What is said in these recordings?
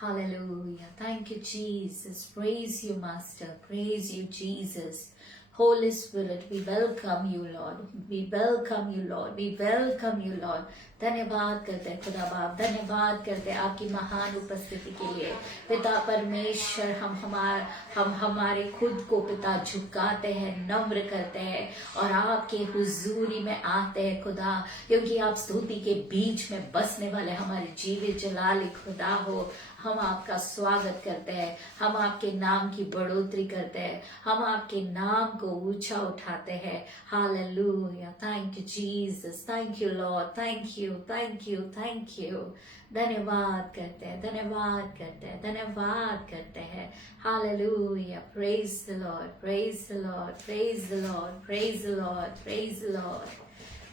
Hallelujah. Thank you, Jesus. Praise you, Master. Praise you, Jesus. Holy Spirit, we welcome you, Lord. We welcome you, Lord. We welcome you, Lord. धन्यवाद करते हैं खुदा बाप, धन्यवाद करते हैं आपकी महान उपस्थिति के लिए। पिता परमेश्वर, हम हमारे खुद को पिता झुकाते हैं, नम्र करते हैं और आपके हुजूरी में आते हैं खुदा, क्योंकि आप स्तुति के बीच में बसने वाले हमारे जीवित जलाली खुदा हो। हम आपका स्वागत करते हैं, हम आपके नाम की बढ़ोतरी करते हैं, हम आपके नाम को ऊंचा उठाते हैं। Hallelujah. Thank you Jesus, thank you Lord, thank you, thank you, thank you. धन्यवाद करते हैं, धन्यवाद करते हैं, धन्यवाद करते हैं। Hallelujah. Praise the Lord, praise the Lord, praise the Lord, praise the Lord, praise the Lord.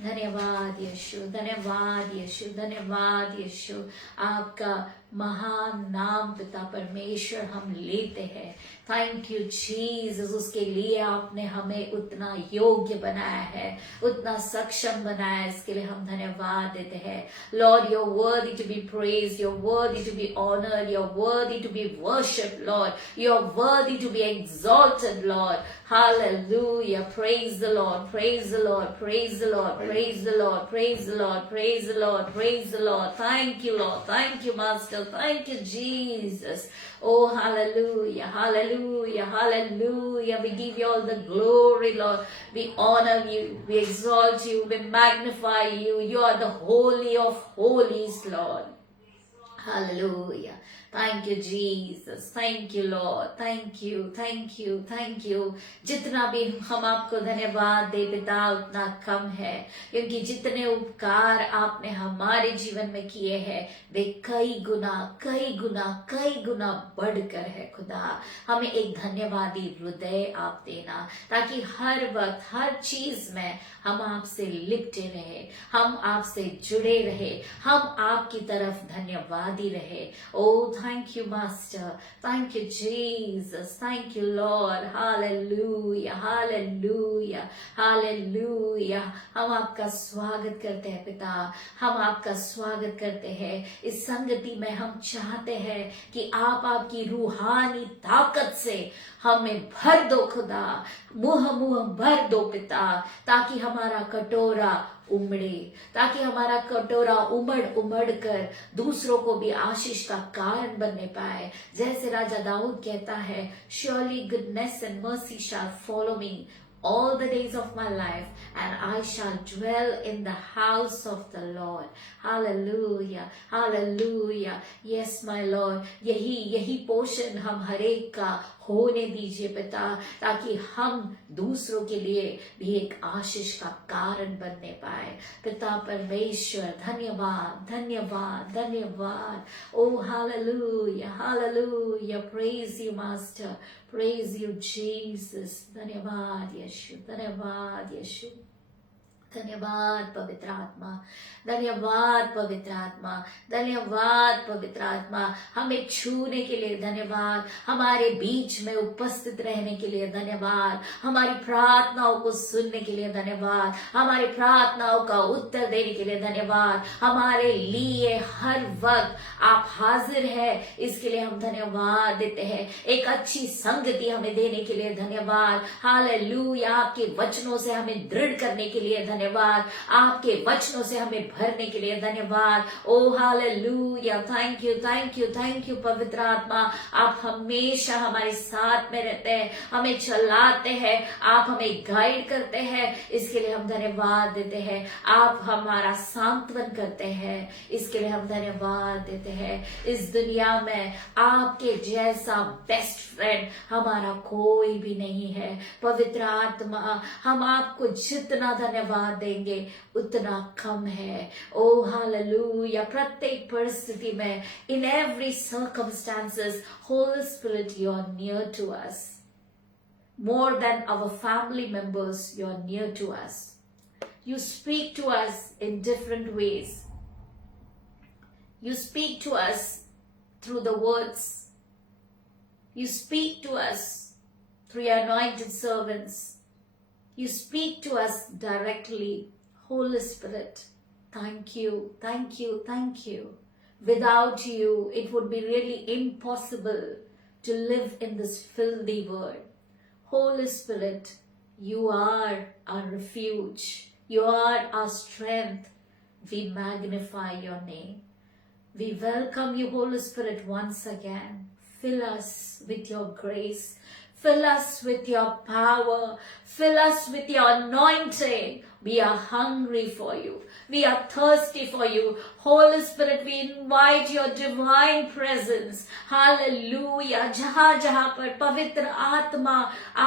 धन्यवाद यीशु, धन्यवाद यीशु, धन्यवाद यीशु। आपका महान नाम पिता परमेश्वर हम लेते हैं। थैंक यू जीसस, उसके लिए आपने हमें उतना योग्य बनाया है, उतना सक्षम बनाया है, इसके लिए हम धन्यवाद देते हैं। Lord, you are worthy to be praised, you are worthy to be honoured, you are worthy to be worshipped, Lord, you are worthy to be exalted, Lord. Hallelujah. Praise the Lord, praise the Lord, praise the Lord, praise the Lord, praise the Lord, praise the Lord, praise the Lord. Thank you, Lord. Thank you, Master. Thank you, Jesus. Oh, hallelujah, hallelujah, hallelujah. We give you all the glory, Lord. We honor you, we exalt you, we magnify you. You are the holy of holies, Lord. Hallelujah. Thank you, Jesus. Thank you, Lord. Thank you, thank you, thank you. जितना भी हम आपको धन्यवाद दे पिता उतना कम है, क्योंकि जितने उपकार आपने हमारे जीवन में किए हैं वे कई गुना कई गुना कई गुना बढ़कर है खुदा। हमें एक धन्यवादी हृदय आप देना, ताकि हर वक्त हर चीज में हम आपसे लिपटे रहे, हम आपसे जुड़े रहे, हम आपकी तरफ धन्यवादी रहे। ओ thank you, Master. Thank you, Jesus. Thank you, Lord. Hallelujah, hallelujah, hallelujah. हम आपका स्वागत करते हैं पिता, हम आपका स्वागत करते हैं। इस संगति में हम चाहते हैं कि आप आपकी रूहानी ताकत से हमें भर दो खुदा, मुंह भर दो पिता, ताकि हमारा कटोरा उमड़े, ताकि हमारा कटोरा उमड़ कर दूसरों को भी आशीष का कारण बनने पाए। जैसे राजा दाऊद कहता है, surely goodness and mercy shall follow me all the days of my life, and I shall dwell in the house of the Lord. Hallelujah, hallelujah. Yes, my Lord. यही पोषण हम हरेक का होने दीजिए पिता, ताकि हम दूसरों के लिए भी एक आशीष का कारण बनने पाए। पिता परमेश्वर, धन्यवाद, धन्यवाद, धन्यवाद। Oh, hallelujah, hallelujah. Praise you, Master. Praise you, Jesus. धन्यवाद यीशु, धन्यवाद यीशु। धन्यवाद पवित्र आत्मा, धन्यवाद पवित्र आत्मा, धन्यवाद पवित्र आत्मा। हमें छूने के लिए धन्यवाद, हमारे बीच में उपस्थित रहने के लिए धन्यवाद, हमारी प्रार्थनाओं को सुनने के लिए धन्यवाद, हमारी प्रार्थनाओं का उत्तर देने के लिए धन्यवाद। हमारे लिए हर वक्त आप हाजिर है, इसके लिए हम धन्यवाद देते हैं। एक अच्छी संगति हमें देने के लिए धन्यवाद। हालेलुया। आपके वचनों से हमें दृढ़ करने के लिए धन्यवाद, आपके वचनों से हमें भरने के लिए धन्यवाद। ओ hallelujah. Thank you, thank you, thank you पवित्र आत्मा। आप हमेशा हमारे साथ में रहते हैं, हमें चलाते हैं, आप हमें गाइड करते हैं, इसके लिए हम धन्यवाद देते हैं। आप हमारा सांत्वन करते हैं, इसके लिए हम धन्यवाद देते हैं। इस दुनिया में आपके जैसा बेस्ट फ्रेंड हमारा कोई भी नहीं है। पवित्र आत्मा, हम आपको जितना धन्यवाद देंगे उतना कम है। Oh hallelujah. प्रत्येक परिस्थिति में, in every circumstances, Holy Spirit, you are near to us. More than our family members, you are near to us. You speak to us in different ways. You speak to us through the words. You speak to us through your anointed servants. You speak to us directly. Holy Spirit, thank you, thank you, thank you. Without you, it would be really impossible to live in this filthy world. Holy Spirit, you are our refuge. You are our strength. We magnify your name. We welcome you, Holy Spirit, once again. Fill us with your grace. Fill us with your power. Fill us with your anointing. We are hungry for you. We are thirsty for you. Holy Spirit, we invite your divine presence. Hallelujah. जहाँ जहाँ पर पवित्र आत्मा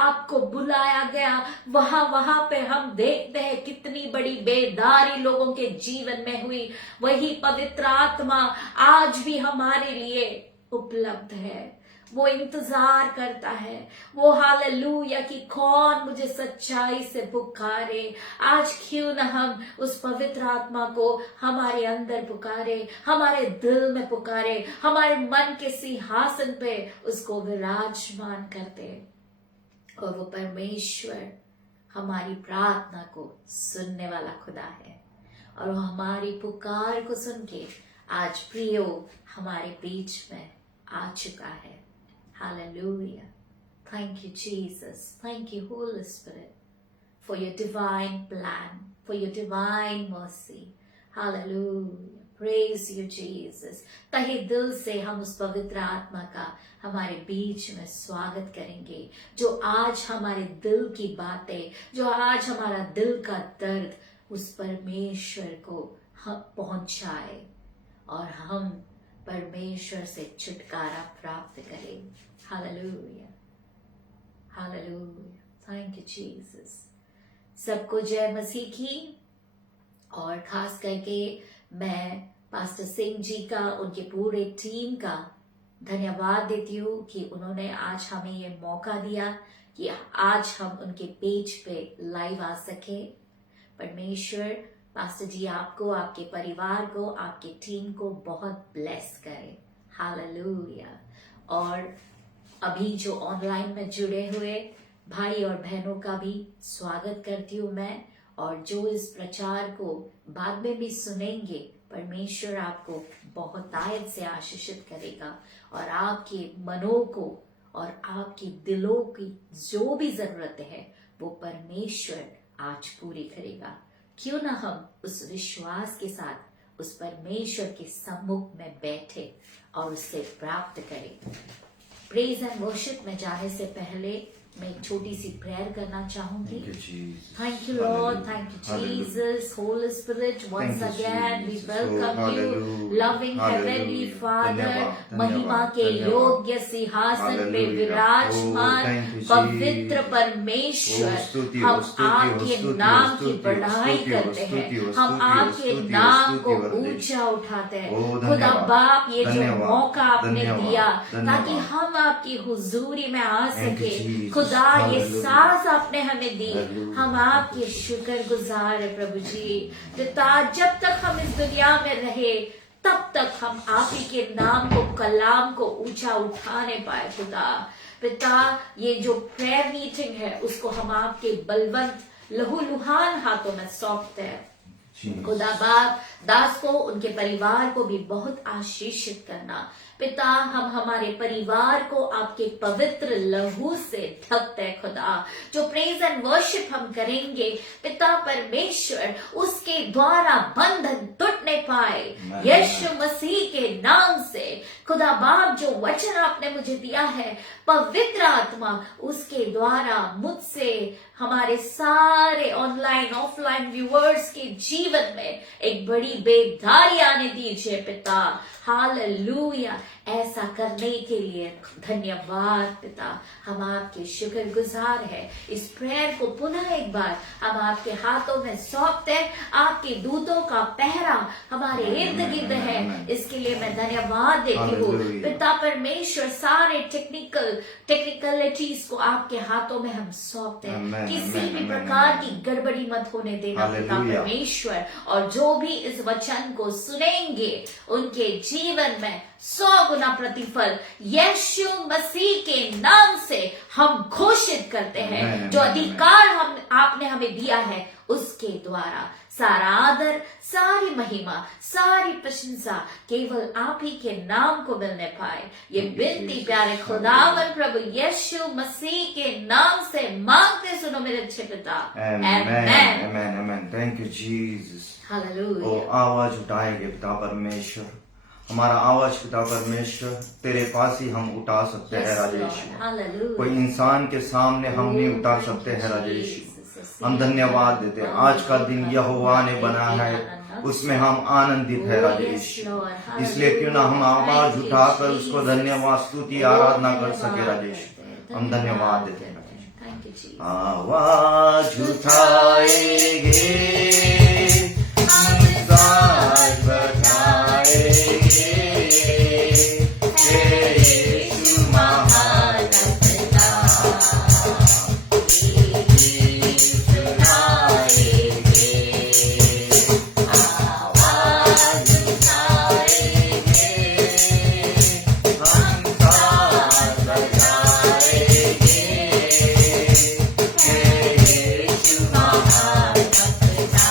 आपको बुलाया गया, वहाँ पे हम देखते हैं कितनी बड़ी बेदारी लोगों के जीवन में हुई. वही पवित्र आत्मा आज भी हमारे लिए उपलब्ध है. वो इंतजार करता है. वो हालेलुया कि कौन मुझे सच्चाई से पुकारे. आज क्यों न हम उस पवित्र आत्मा को हमारे अंदर पुकारे, हमारे दिल में पुकारे, हमारे मन के सिंहासन पे उसको विराजमान करते. और वो परमेश्वर हमारी प्रार्थना को सुनने वाला खुदा है. और वो हमारी पुकार को सुन के आज प्रियो हमारे बीच में आ चुका है. Hallelujah. Thank you, Jesus. Thank you, Holy Spirit, for your divine plan, for your divine mercy. Hallelujah. Praise you, Jesus. तहे दिल से हम उस पवित्र आत्मा का हमारे बीच में स्वागत करेंगे, जो आज हमारे दिल की बातें, जो आज हमारा दिल का दर्द उस परमेश्वर को पहुंचाए और हम परमेश्वर से छुटकारा प्राप्त करें. Hallelujah. Hallelujah. Thank you, Jesus. सबको जय मसीह की. और खास करके मैं पास्टर सिंह जी का, उनके पूरे टीम का धन्यवाद देती हूँ कि उन्होंने आज हमें ये मौका दिया कि आज हम उनके पेज पे लाइव आ सके. परमेश्वर पास्टर जी आपको, आपके परिवार को, आपकी टीम को बहुत ब्लेस करे. हालेलुया. और अभी जो ऑनलाइन में जुड़े हुए भाई और बहनों का भी स्वागत करती हूँ मैं. और जो इस प्रचार को बाद में भी सुनेंगे, परमेश्वर आपको बहुत आयत से आशीषित करेगा और आपके मनों को और आपके दिलों की जो भी जरूरत है वो परमेश्वर आज पूरी करेगा. क्यों ना हम उस विश्वास के साथ उस परमेश्वर के सम्मुख में बैठे और उससे प्राप्त करें. प्रेज एंड वर्शिप में जाने से पहले मैं एक छोटी सी प्रेयर करना चाहूंगी. Thank you Lord, thank you Jesus. Holy Spirit, once again we welcome you. Loving heavenly Father, महिमा के योग्य सिंहासन पे विराजमान पवित्र परमेश्वर, हम आपके नाम की बढ़ाई करते हैं. हम आपके नाम को ऊंचा उठाते हैं. खुदा बाप, ये जो मौका आपने दिया ताकि हम आपकी हुजूरी में आ सके, खुदा ये सांस आपने हमें दी, हम आपके शुक्र गुजार है प्रभु जी. पिता, जब तक हम इस दुनिया में रहे तब तक हम आप ही के नाम को, कलाम को ऊंचा उठाने पाए. खुदा पिता, ये जो प्रेयर मीटिंग है उसको हम आपके बलवंत लहूलुहान हाथों में सौंपते हैं. खुदा बाप, दास को, उनके परिवार को भी बहुत आशीषित करना. पिता, हम हमारे परिवार को आपके पवित्र लहू से ढकते हैं. खुदा, जो प्रेज एंड वर्शिप हम करेंगे पिता परमेश्वर, उसके द्वारा बंधन टूटने पाए यीशु मसीह के नाम से. खुदा बाप, जो वचन आपने मुझे दिया है, पवित्र आत्मा उसके द्वारा मुझसे, हमारे सारे ऑनलाइन ऑफलाइन व्यूअर्स के जीवन में एक बड़ी बेदारी आने दीजिए पिता. हालेलुया. ऐसा करने के लिए धन्यवाद पिता. हम आपके शुक्रगुजार हैं. इस प्रेयर को पुनः एक बार हम आपके हाथों में सौंपते हैं. आपके दूतों का पहरा हमारे इर्द गिर्द है, इसके लिए मैं धन्यवाद देती हूँ पिता परमेश्वर. सारे टेक्निकलिटीज को आपके हाथों में हम सौंपते हैं. किसी भी प्रकार की गड़बड़ी मत होने देना पिता परमेश्वर. और जो भी इस वचन को सुनेंगे उनके जीवन में 100 गुना प्रतिफल यीशु मसीह के नाम से हम घोषित करते हैं. जो अधिकार आपने हमें दिया है उसके द्वारा सारा आदर, सारी महिमा, सारी प्रशंसा केवल आप ही के नाम को मिलने पाए। ये विनती प्यारे खुदावन प्रभु यीशु मसीह के नाम से मांगते सुनो मेरे अच्छे पिता। Amen amen amen. Thank you Jesus. Hallelujah. ओ आवाज उठाएंगे पिता परमेश्वर, हमारा आवाज पिता परमेश्वर तेरे पास ही हम उठा सकते हैं राजेश। कोई इंसान के सामने हम नहीं उठा सकते हैं राजेश। हम धन्यवाद देते हैं, आज का दिन यहोवा ने बनाया है, उसमें हम आनंदित है राजेश। इसलिए क्यों ना हम आवाज उठाकर उसको धन्यवाद स्तुति आराधना कर सके राजेश। हम धन्यवाद देते हैं राजेश। आवाज उठाएंगे, साज बजाएंगे, यीशु महान पिता, गीत सुनाएंगे, आवाज उठाएंगे, हम साज बजाएंगे, यीशु महान पिता।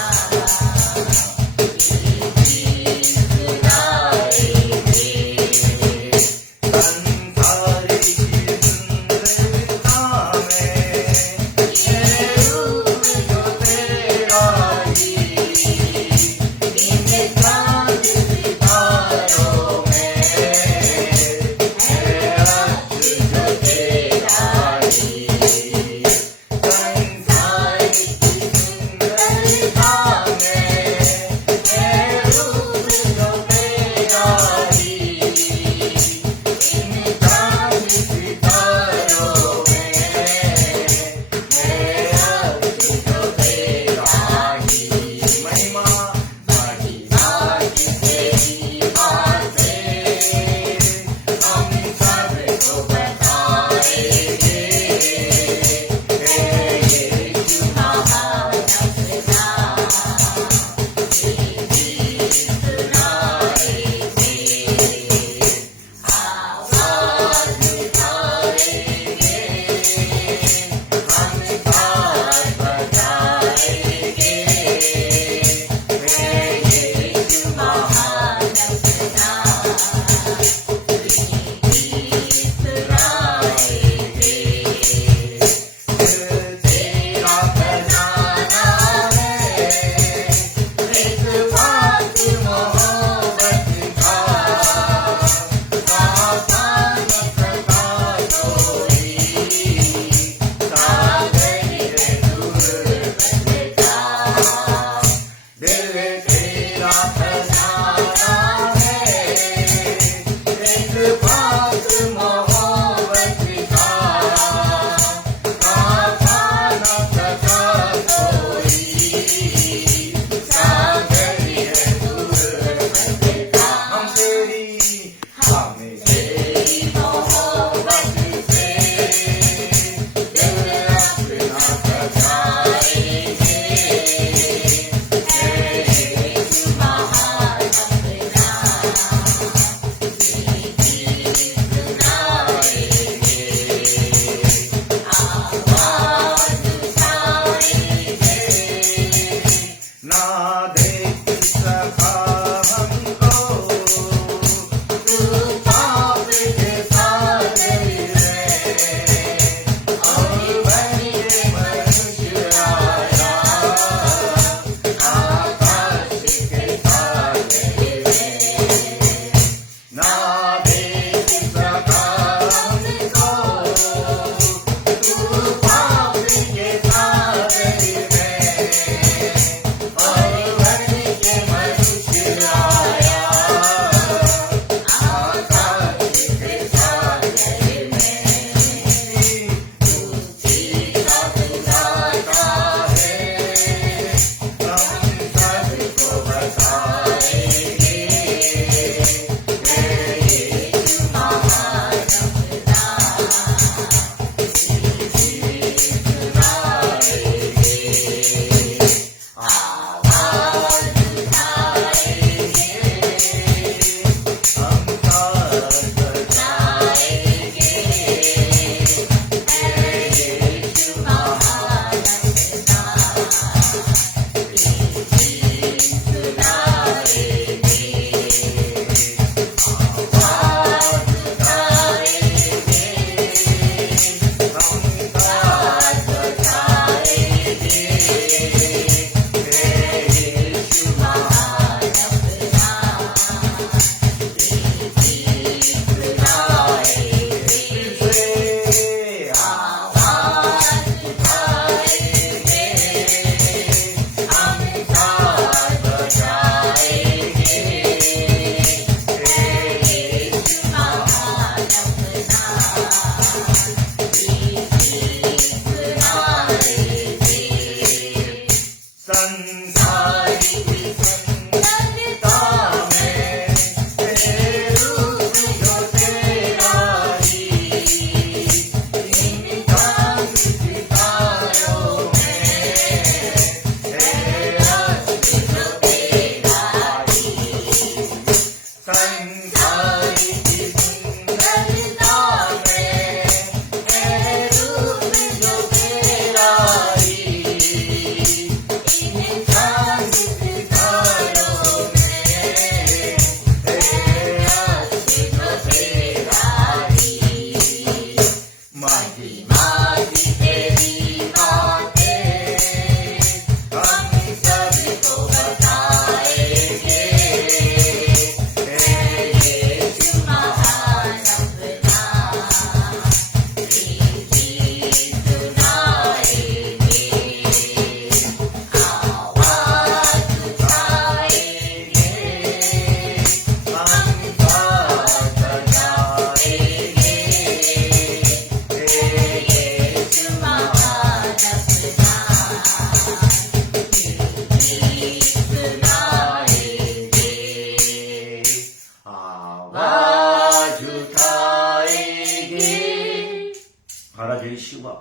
यीशुआ।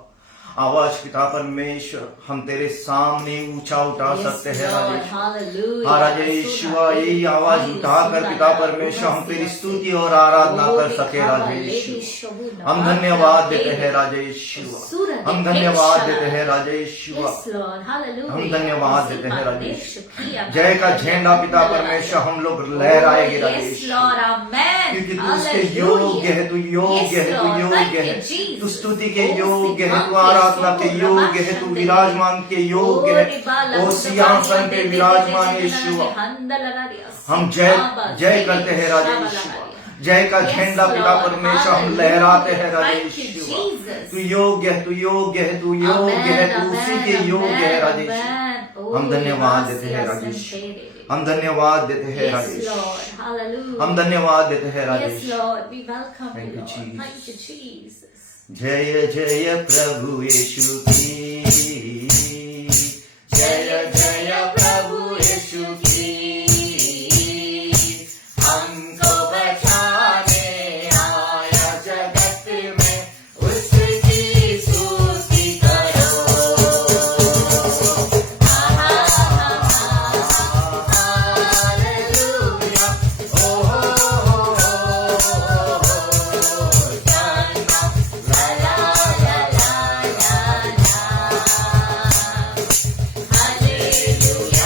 आवाज पिता परमेश्वर हम तेरे सामने ऊंचा उठा सकते हैं राजा यीशु। हाँ राजा यीशुआ, यही आवाज उठाकर पिता परमेश्वर हम तेरी स्तुति और आराधना कर सके राजा यीशु। हम धन्यवाद देते हैं राजा यीशुआ, हम धन्यवाद देते हैं राजा यीशुआ, हम धन्यवाद देते हैं राजा यीशु। जय का झंडा पिता परमेश्वर हम लोग लहराएंगे राजा यीशु, क्योंकि तू उसके योग्य है, तू योग्य है, तू योग्य है, तू स्तुति के योग्य है, तू आराधना के योग्य है, तू विराजमान के योग्य है। ओ सिंहासन पे विराजमान यीशु, हम जय जय करते हैं राजा यीशु। जय का झंडा पिता परमेश्वर हम लहराते हैं राजा यीशु। तू योग्य है, तू योग्य है, तू योग्य है, तू उसी के योग्य है राजा यीशु। हम धन्यवाद देते हैं राजा यीशु, हम धन्यवाद देते हैं राजा यीशु, हम धन्यवाद देते हैं राजा यीशु। Thank you Jesus. जय जय प्रभु यीशु की, जय जय प्रभु यीशु की, हमको बचाने आया जगत में उसकी स्तुति करो। Hallelujah, Hallelujah.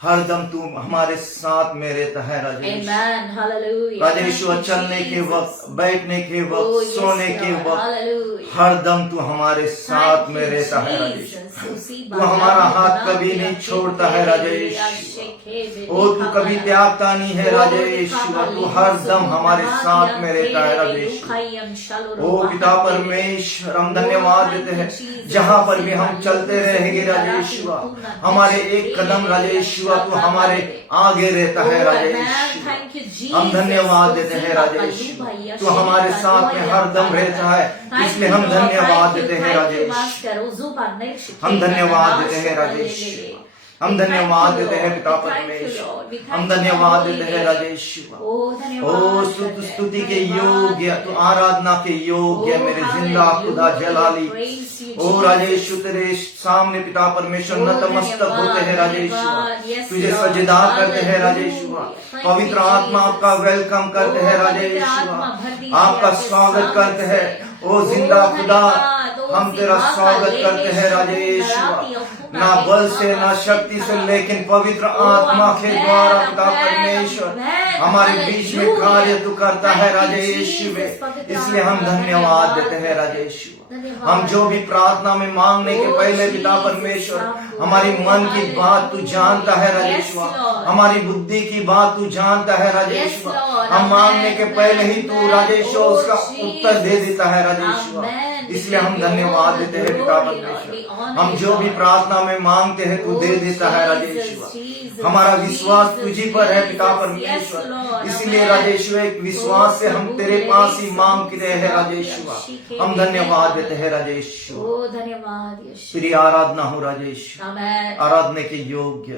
हरदम तू हमारे साथ में रहता है राजेश। Amen. Hallelujah. राजेश, चलने के वक्त, बैठने के वक्त, Oh, yes, सोने के Lord. वक्त, Hallelujah. हरदम तू हमारे साथ Thank में you, रहता है राजेश। Jesus. तू हमारा हाथ कभी नहीं छोड़ता है राजेश। ओ तू कभी त्यागता नहीं है राजेश। तू हरदम हमारे साथ में रहता है राजेश। ओ पिता परमेश्वर, हम धन्यवाद देते हैं जहाँ पर भी हम चलते रहेंगे राजेश, हमारे एक कदम राजेश तू हमारे आगे रहता है राजेश। हम धन्यवाद देते हैं राजेश, तू हमारे साथ में हरदम रहता है, इसलिए हम धन्यवाद देते हैं राजेश। हम धन्यवाद देते हैं राजेश। हम धन्यवाद देते हैं पिता परमेश्वर। हम धन्यवाद देते हैं राजेश। ओ स्तुति के योग्य, तू आराधना के योग्य मेरे जिंदा खुदा जलाली। ओ राजेश, तेरे सामने पिता परमेश्वर नतमस्तक होते हैं राजेश, तुझे सजदा करते हैं राजेश। पवित्र आत्मा आपका वेलकम करते हैं राजेश, आपका स्वागत करते हैं। ओ जिंदा खुदा, हम तेरा स्वागत करते हैं राजेश। ना बल से ना शक्ति से, लेकिन पवित्र आत्मा के द्वारा पिता परमेश्वर हमारे बीच में कार्य तू करता है राजेश। इसलिए हम धन्यवाद देते हैं राजेश। हम जो भी प्रार्थना में मांगने के पहले पिता परमेश्वर हमारी मन की बात तू जानता है राजेश, हमारी बुद्धि की बात तू जानता है राजेश। हम मांगने के पहले ही तू राजेश उसका उत्तर दे देता है राजेश। इसलिए हम धन्यवाद देते हैं पिता परमेश्वर। हम जो भी प्रार्थना में मांगते हैं तू दे देता है राजेश। हमारा विश्वास तुझी पर है पिता परमेश्वर, इसलिए राजेश एक विश्वास से हम तेरे पास ही मांगते हैं राजेश। हम धन्यवाद देते हैं राजेश। धन्यवाद तेरी आराधना हो राजेश, आराधना के योग्य।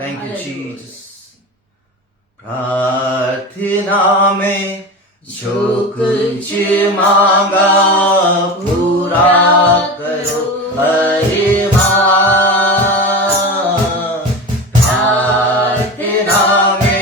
Thank you Jesus. प्रार्थना में जो कुछ मांगा पूरा करो हरे मां। प्रार्थना में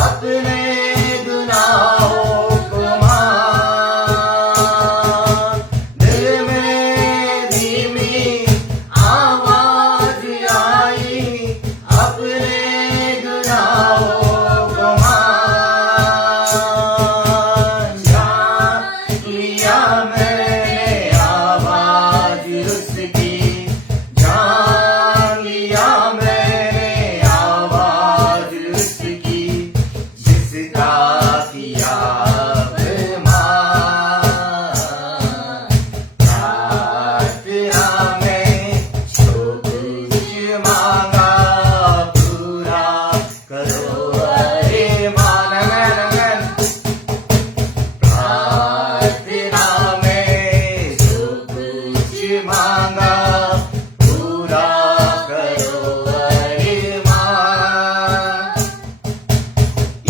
अपने गुनाहों को मान। दिल में धीमी आवाज आई, अपने गुनाहों को मान। जान लिया मैंने आवाज उसकी, जान लिया मैंने आवाज उसकी, जिसका किया अभिमान। प्रार्थना में जो कुछ मांगा पूरा करो अरमान। प्रार्थना में जो कुछ मांगा पूरा करो अरमान।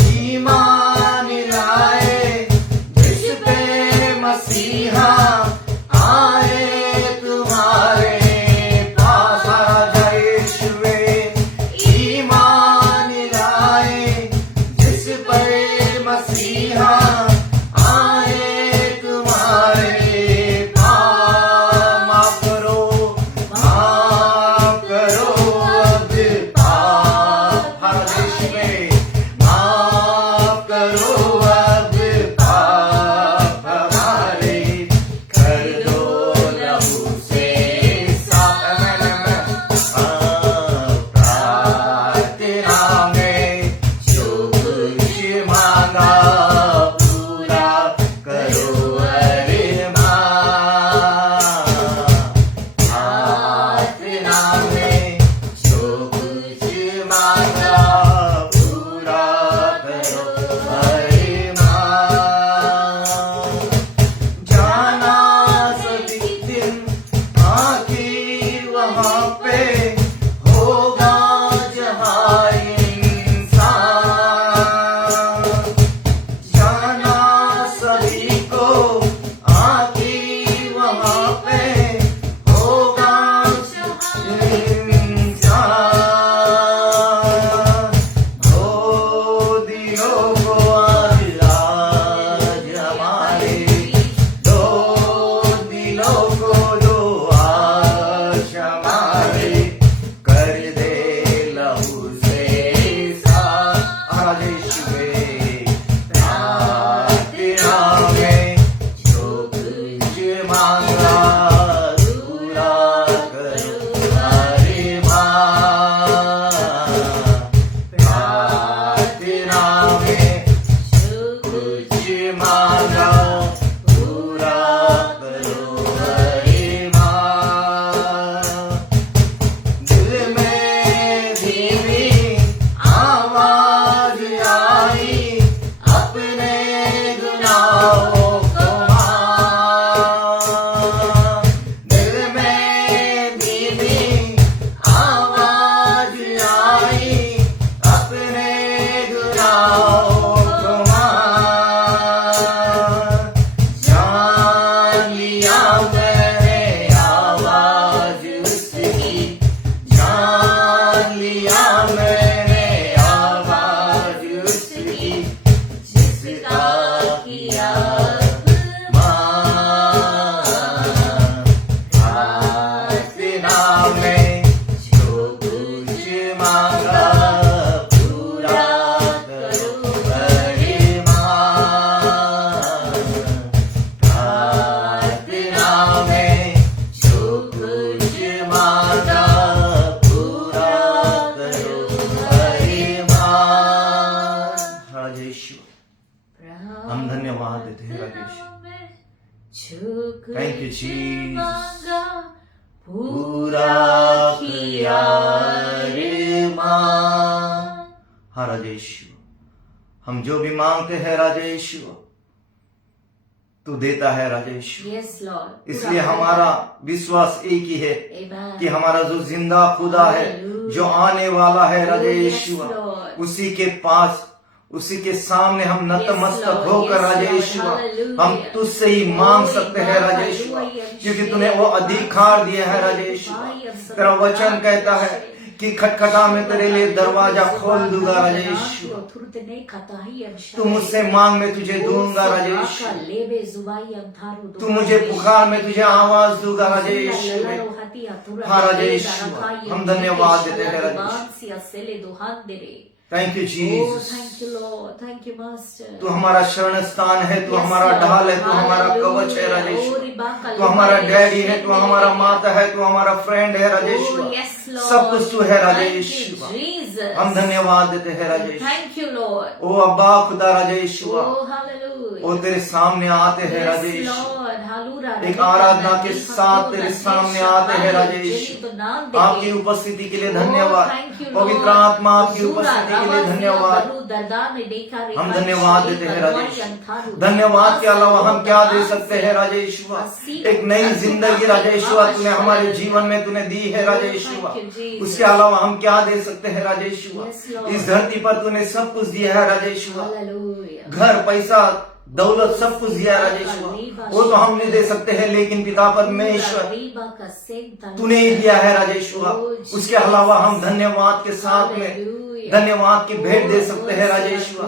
ईमान लाए जिस पे मसीहा आए तुम्हारे पास, आजा यीशुए। ईमान लाए जिस पे मसीहा आए तुम्हारे पास। माफ करो अब पाप हमारे यीशुए। माफ करो अब पाप हमारे, कर दो लहू से साफ। प्रार्थना में जो कुछ मांगा पूरा करो अरमान। प्रार्थना में जो कुछ मांगा पूरा करो अरमान। जाना सभी दिन आखिर वहाँ पे होगा जहाँ इंसान। जाना सभी को आखिर वहाँ पे होगा इंसान। दो दिलों को आज हमारे, दो दिलों को दो आज हमारे, कर दे लहू से साफ। आज यीशुए प्रार्थना में जो कुछ मांगा पूरा करो अरमान। प्रार्थना में जो कुछ मांगा पूरा करो अरमान। दिल में धीमी आवाज आई, अपने गुनाहों को मान। दिल में धीमी आवाज आई, अपने गुनाहों को मान। जान लिया मैंने आवाज उसकी, जान लिया मैंने आवाज उसकी, जिसका किया अभिमान। प्रार्थना में जो कुछ मांगा पूरा करो अरमान। प्रार्थना में जो कुछ मांगा पूरा करो अरमान। राजेश हम धन्यवाद देते हैं राजेश। Thank you, Jesus. पूरा किया अरमान। हाँ राजेश, हम जो भी मांगते हैं राजेश तू देता है राजेश। Yes, Lord. इसलिए हमारा विश्वास एक ही है Amen. कि हमारा जो जिंदा खुदा है, जो आने वाला है राजेश, Yes, Lord. उसी के पास, उसी के सामने हम नतमस्तक होकर राजेश हम तुझसे ही मांग सकते हैं राजेश, क्योंकि तूने वो अधिकार दिया है राजेश। तेरा वचन कहता है कि खटखटा मैं तेरे लिए दरवाजा खोल दूंगा राजेश। तू मुझसे मांग मैं तुझे दूंगा राजेश। तू मुझे पुकार मैं तुझे आवाज दूंगा राजेश। हाँ राजेश, हम धन्यवाद देते हैं Rajesh. Thank you Jesus. Thank you Lord, thank you master. तू हमारा शरण स्थान है, तू हमारा ढाल है, तू हमारा कवच है राजेश। तू हमारा डैडी है, तू हमारा माता है, तू हमारा फ्रेंड है राजेश। सब कुछ तू है राजेश। हम धन्यवाद देते हैं राजेश। Thank you Lord. ओ अब्बा खुदा राजेश, ओ तेरे सामने आते हैं राजेश। एक आराधना के साथ तेरे सामने आते हैं राजेश। आपकी उपस्थिति के लिए धन्यवाद। पवित्र आत्मा आपकी उपस्थिति के लिए धन्यवाद। हम धन्यवाद देते हैं राजेश। धन्यवाद के अलावा हम क्या दे सकते हैं राजेश। एक नई जिंदगी राजेश तूने हमारे जीवन में तूने दी है राजेश। उसके अलावा हम क्या दे सकते हैं राजेश। इस धरती पर तूने सब कुछ दिया है राजेश। घर, पैसा, दौलत सब कुछ दिया राजेश्वर। वो तो हम नहीं दे सकते हैं, लेकिन पिता परमेश्वर तूने ही दिया है राजेश्वर। उसके अलावा हम धन्यवाद के साथ में धन्यवाद की भेंट दे सकते हैं राजेश्वर।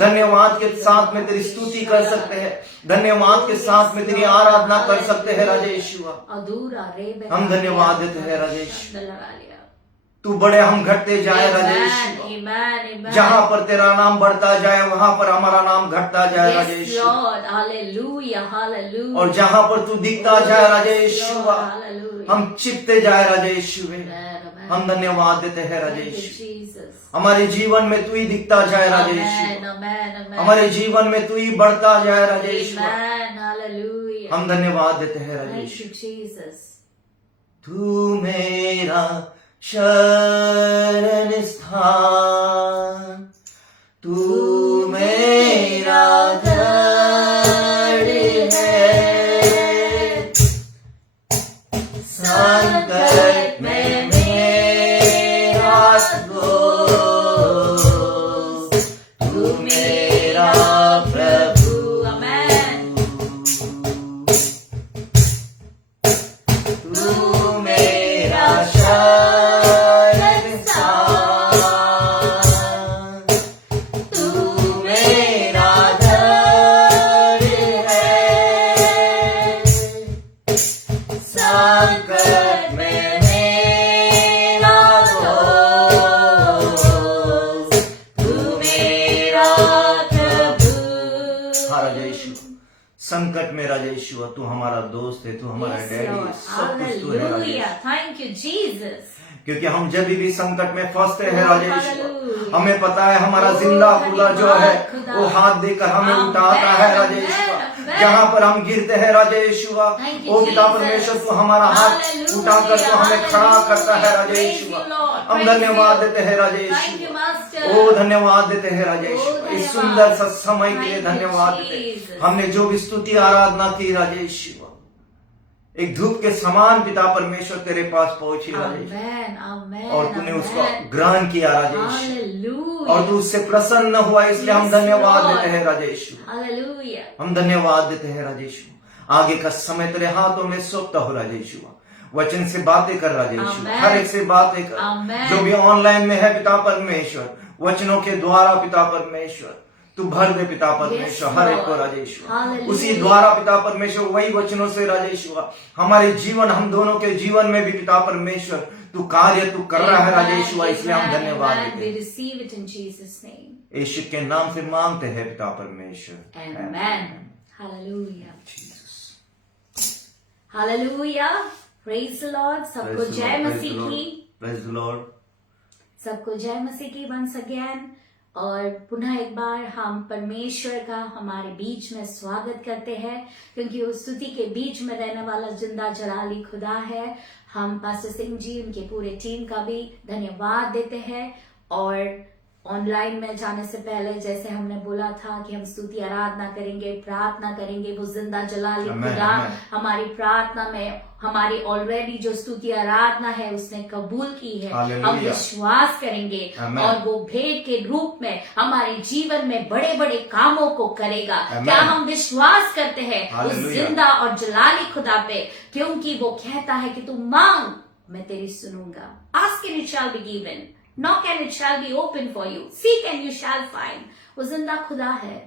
धन्यवाद के साथ में तेरी स्तुति कर सकते हैं। धन्यवाद के साथ में तेरी आराधना कर सकते हैं राजेश्वर। हम धन्यवाद देते हैं राजेश्वर। तू बड़े हम घटते जाए राजेश। जहाँ पर तेरा नाम बढ़ता जाए वहाँ पर हमारा नाम घटता जाए राजेश। और जहाँ पर तू दिखता जाए राजेश हम चिपते जाए राजेश। हम धन्यवाद देते हैं राजेश। हमारे जीवन में तू ही दिखता जाए राजेश। हमारे जीवन में तू ही बढ़ता जाए राजेश। हम धन्यवाद देते हैं राजेश। तू मेरा शरण स्थान, तू मेरा गढ़ है। संकट में मेरा दोस्त, तू मेरा प्रभु। आमेन। तू मेरा संकट में राजेश्वर तू हमारा दोस्त है, तू हमारा डैडी, सब कुछ तू है राजेश्वर। Thank you Jesus. क्योंकि हम जब भी संकट में फंसते हैं राजेश्वर, हमें पता है हमारा जिंदा खुदा जो है वो हाथ देकर हमें उठाता है राजेश्वर। जहाँ पर हम गिरते हैं राजेश्वर, ओ पिता परमेश्वर तू हमारा हाथ उठाकर तो हमें खड़ा करता है राजेश्वर। हम धन्यवाद देते हैं राजेश्वर। ओ धन्यवाद देते हैं राजेश्वर। इस सुंदर सा समय के लिए धन्यवाद देते। हमने जो भी स्तुति आराधना की राजेश्वर, एक धूप के समान पिता परमेश्वर तेरे पास पहुंची राजेश। और तूने उसको ग्रहण किया राजेश, और तू उससे प्रसन्न हुआ, इसलिए हम धन्यवाद देते हैं राजेश। हम धन्यवाद देते हैं राजेश। आगे का समय तेरे हाथों में सौंपता हो राजेश। वचन से बातें कर राजेश, हर एक से बातें कर। जो भी ऑनलाइन में है पिता परमेश्वर, वचनों के द्वारा पिता परमेश्वर तू भर दे पिता परमेश्वर हर एक को राजेश्वर। उसी द्वारा पिता परमेश्वर वही वचनों से राजेश्वर हमारे जीवन, हम दोनों के जीवन में भी पिता परमेश्वर तू कार्य तू कर रहा है राजेश्वर, इसलिए हम धन्यवाद देते हैं। यीशु के नाम से मांगते हैं पिता परमेश्वर, amen. Hallelujah, hallelujah, praise the Lord. सबको जय मसीह की, प्रेज द लॉर्ड। सबको जय मसीह की वंस अगेन। और पुनः एक बार हम परमेश्वर का हमारे बीच में स्वागत करते हैं, क्योंकि उस स्तुति के बीच में रहने वाला जिंदा जलाली खुदा है। हम पास्टर सिंह जी, उनके पूरे टीम का भी धन्यवाद देते हैं। और ऑनलाइन में जाने से पहले जैसे हमने बोला था कि हम स्तुति आराधना करेंगे, प्रार्थना करेंगे, वो जिंदा जलाली खुदा हमारी प्रार्थना में हमारी ऑलरेडी जो स्तुति आराधना है उसने कबूल की है। हम विश्वास करेंगे और वो भेंट के रूप में हमारे जीवन में बड़े बड़े कामों को करेगा। क्या हम विश्वास करते हैं उस जिंदा और जलाली खुदा पे? क्योंकि वो कहता है कि तू मांग मैं तेरी सुनूंगा। Ask and it shall be given, knock and it shall be open for you, seek and you shall find. वो जिंदा खुदा है,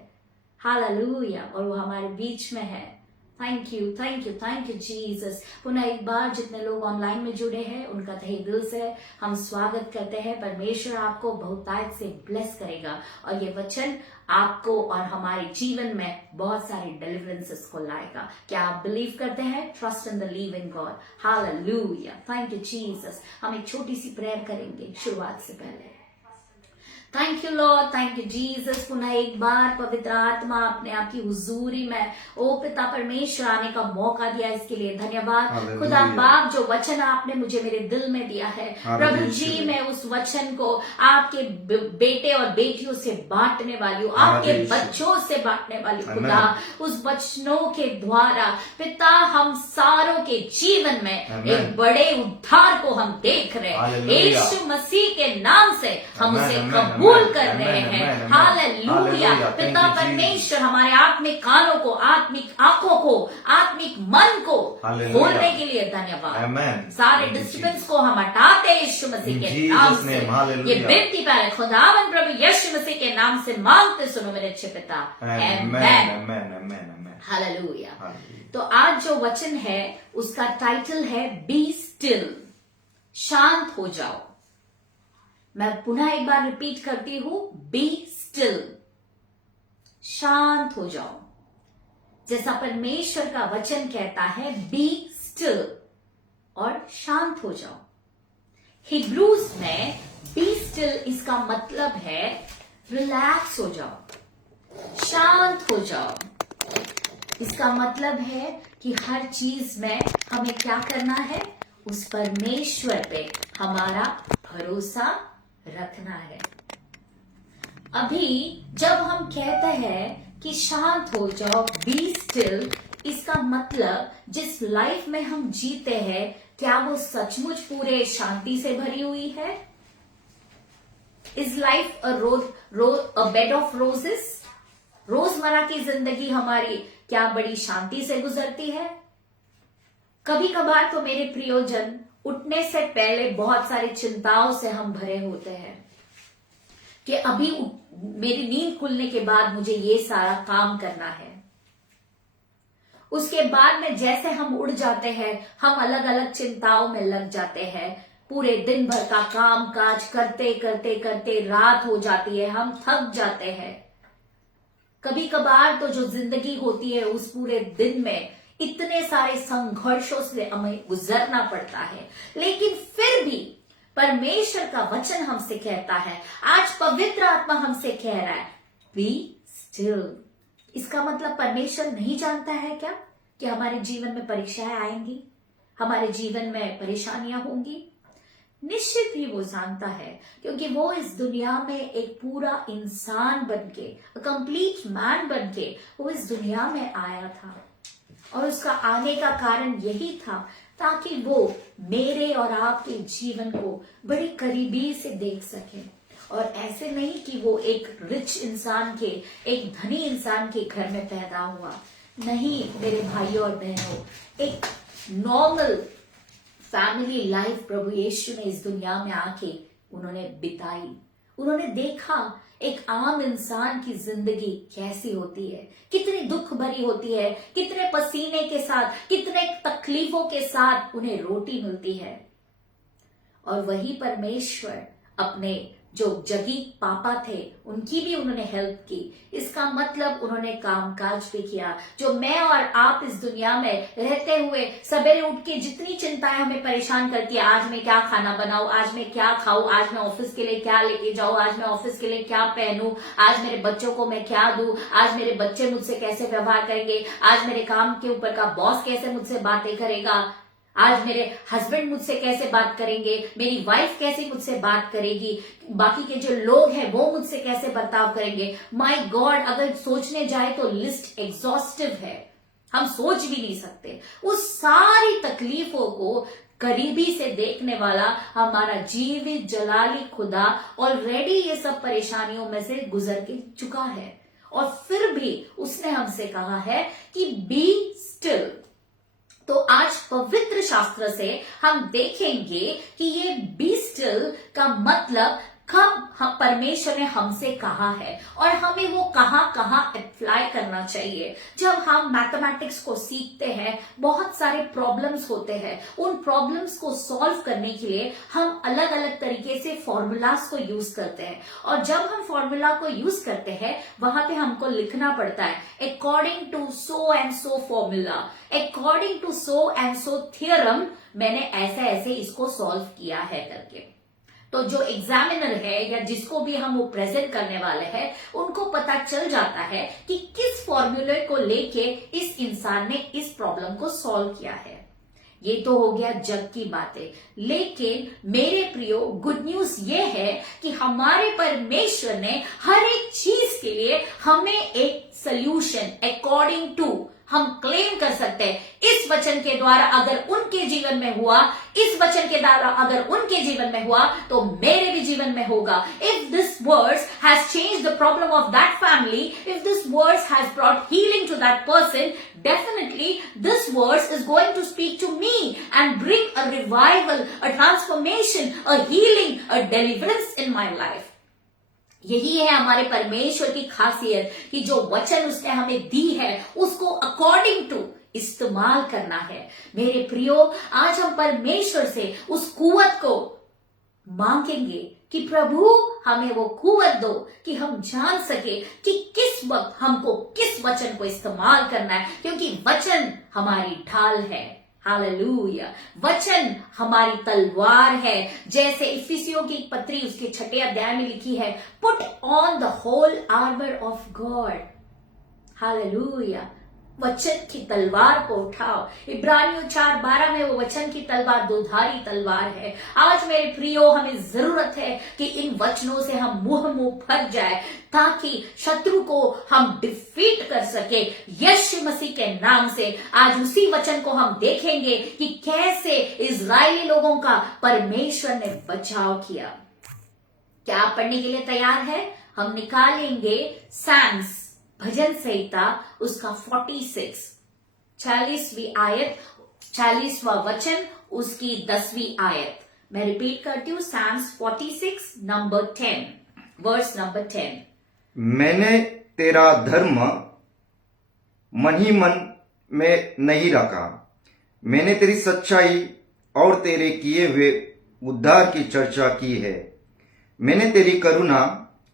हालेलुया, और वो हमारे बीच में है। Thank you, thank you, thank you Jesus. पुनः एक बार जितने लोग ऑनलाइन में जुड़े हैं उनका तहे दिल से हम स्वागत करते हैं। परमेश्वर आपको बहुतायत से ब्लेस करेगा और ये वचन आपको और हमारे जीवन में बहुत सारे डिलीवरेंसेस को लाएगा। क्या आप बिलीव करते हैं? Trust in the living God, hallelujah, thank you Jesus. हम एक छोटी सी प्रेयर करेंगे शुरुआत से पहले। Thank you Lord, thank you Jesus. पुनः एक बार पवित्र आत्मा अपने आपकी हुजूरी में ओ पिता परमेश्वर आने का मौका दिया, इसके लिए धन्यवाद। खुदा बाप, जो वचन आपने मुझे मेरे दिल में दिया है प्रभु जी, मैं उस वचन को आपके बेटे और बेटियों से बांटने वाली हूँ, आपके बच्चों से बांटने वाली हूँ। खुदा उस वचनों के द्वारा पिता हम सारों के जीवन में एक बड़े उद्धार को हम देख रहे हैं। यीशु मसीह के नाम से हम उसे कबूल कर रहे हैं। हालेलुया। पिता परमेश्वर हमारे आत्मिक कानों को, आत्मिक आंखों को, आत्मिक मन को खोलने के लिए धन्यवाद। सारे डिस्टर्बेंस को हम हटाते हैं यीशु मसीह के नाम से। ये विनती पहले खुदावन प्रभु यीशु मसीह के नाम से मांगते सुनो मेरे अच्छे पिता, आमेन, हालेलुया। तो आज जो वचन है उसका टाइटल है बी स्टिल, शांत हो जाओ। मैं पुनः एक बार रिपीट करती हूं, बी स्टिल, शांत हो जाओ। जैसा परमेश्वर का वचन कहता है बी स्टिल और शांत हो जाओ। हिब्रूज में बी स्टिल इसका मतलब है रिलैक्स हो जाओ, शांत हो जाओ। इसका मतलब है कि हर चीज में हमें क्या करना है, उस परमेश्वर पे हमारा भरोसा रखना है। अभी जब हम कहते हैं कि शांत हो जाओ, बी स्टिल, इसका मतलब जिस लाइफ में हम जीते हैं क्या वो सचमुच पूरे शांति से भरी हुई है? Is life a bed of roses? रोजमर्रा की जिंदगी हमारी क्या बड़ी शांति से गुजरती है? कभी कभार तो मेरे प्रियोजन उठने से पहले बहुत सारी चिंताओं से हम भरे होते हैं कि अभी मेरी नींद खुलने के बाद मुझे ये सारा काम करना है। उसके बाद में जैसे हम उड़ जाते हैं हम अलग अलग चिंताओं में लग जाते हैं। पूरे दिन भर का काम काज करते करते करते रात हो जाती है, हम थक जाते हैं। कभी कभार तो जो जिंदगी होती है उस पूरे दिन में इतने सारे संघर्षों से हमें गुजरना पड़ता है, लेकिन फिर भी परमेश्वर का वचन हमसे कहता है, आज पवित्र आत्मा हमसे कह रहा है बी स्टिल। इसका मतलब परमेश्वर नहीं जानता है क्या कि हमारे जीवन में परीक्षाएं आएंगी, हमारे जीवन में परेशानियां होंगी? निश्चित ही वो जानता है, क्योंकि वो इस दुनिया में एक पूरा इंसान बनके, कंप्लीट मैन बनके वो इस दुनिया में आया था। और उसका आने का कारण यही था ताकि वो मेरे और आपके जीवन को बड़ी करीबी से देख सके। और ऐसे नहीं कि वो एक रिच इंसान के, एक धनी इंसान के घर में पैदा हुआ, नहीं मेरे भाइयों और बहनों, एक नॉर्मल फैमिली लाइफ प्रभु यीशु ने इस दुनिया में आके उन्होंने बिताई। उन्होंने देखा एक आम इंसान की जिंदगी कैसी होती है, कितनी दुख भरी होती है, कितने पसीने के साथ, कितने तकलीफों के साथ उन्हें रोटी मिलती है। और वही परमेश्वर अपने जो जगी पापा थे उनकी भी उन्होंने हेल्प की। इसका मतलब उन्होंने कामकाज भी किया। जो मैं और आप इस दुनिया में रहते हुए सवेरे उठ के जितनी चिंताएं हमें परेशान करती है, आज मैं क्या खाना बनाऊं, आज मैं क्या खाऊं, आज मैं ऑफिस के लिए क्या लेके जाऊं, आज मैं ऑफिस के लिए क्या पहनूं, आज मेरे बच्चों को मैं क्या दूं, आज मेरे बच्चे मुझसे कैसे व्यवहार करेंगे, आज मेरे काम के ऊपर का बॉस कैसे मुझसे बातें करेगा, आज मेरे हस्बैंड मुझसे कैसे बात करेंगे, मेरी वाइफ कैसे मुझसे बात करेगी, बाकी के जो लोग हैं वो मुझसे कैसे बर्ताव करेंगे। माय गॉड, अगर सोचने जाए तो लिस्ट एग्जॉस्टिव है, हम सोच भी नहीं सकते। उस सारी तकलीफों को करीबी से देखने वाला हमारा जीवित जलाली खुदा ऑलरेडी ये सब परेशानियों में से गुजर के चुका है। और फिर भी उसने हमसे कहा है कि बी स्टिल, तो आज पवित्र शास्त्र से हम देखेंगे कि ये बी स्टिल का मतलब कब हम परमेश्वर ने हमसे कहा है और हमें वो कहाँ अप्लाई करना चाहिए। जब हम मैथमेटिक्स को सीखते हैं, बहुत सारे प्रॉब्लम्स होते हैं, उन प्रॉब्लम्स को सॉल्व करने के लिए हम अलग अलग तरीके से फॉर्मूलाज को यूज करते हैं, और जब हम फॉर्मूला को यूज करते हैं वहां पे हमको लिखना पड़ता है according to so and so formula, according to so and so theorem, मैंने ऐसे ऐसे इसको सॉल्व किया है करके। तो जो एग्जामिनर है या जिसको भी हम वो प्रेजेंट करने वाले हैं, उनको पता चल जाता है कि किस फॉर्मूले को लेके इस इंसान ने इस प्रॉब्लम को सॉल्व किया है। ये तो हो गया जग की बातें, लेकिन मेरे प्रियो गुड न्यूज ये है कि हमारे परमेश्वर ने हर एक चीज के लिए हमें एक सोल्यूशन अकॉर्डिंग टू हम क्लेम कर सकते हैं। इस वचन के द्वारा अगर उनके जीवन में हुआ, इस वचन के द्वारा अगर उनके जीवन में हुआ, तो मेरे भी जीवन में होगा। If this words has changed the problem of that family, if this words has brought healing to that person, definitely this verse is going to speak to me and bring a revival, a transformation, a healing, a deliverance in my life. यही है हमारे परमेश्वर की खासियत कि जो वचन उसने हमें दी है उसको अकॉर्डिंग टू इस्तेमाल करना है। मेरे प्रियो, आज हम परमेश्वर से उस कुवत को मांगेंगे कि प्रभु हमें वो कुवत दो कि हम जान सके कि किस वक्त हमको किस वचन को इस्तेमाल करना है, क्योंकि वचन हमारी ढाल है। हालेलुया। वचन हमारी तलवार है। जैसे इफिसियों की पत्री उसके 6 अध्याय में लिखी है, put on the whole armour of God. Hallelujah. वचन की तलवार को उठाओ। इब्रानियों 4:12 में वो वचन की तलवार दोधारी तलवार है। आज मेरे प्रियो, हमें जरूरत है कि इन वचनों से हम मुंह भर जाए ताकि शत्रु को हम डिफीट कर सके यीशु मसीह के नाम से। आज उसी वचन को हम देखेंगे कि कैसे इजरायली लोगों का परमेश्वर ने बचाव किया। क्या आप पढ़ने के लिए तैयार है? हम निकालेंगे सैम्स भजन संहिता उसका 40वीं आयत, 40वां वचन, उसकी 10वीं आयत। मैं रिपीट करती हूँ, सैम्स 46 नंबर 10, वर्स नंबर 10। मैंने तेरा धर्म मन ही मन में नहीं रखा, मैंने तेरी सच्चाई और तेरे किए हुए उद्धार की चर्चा की है। मैंने तेरी करुणा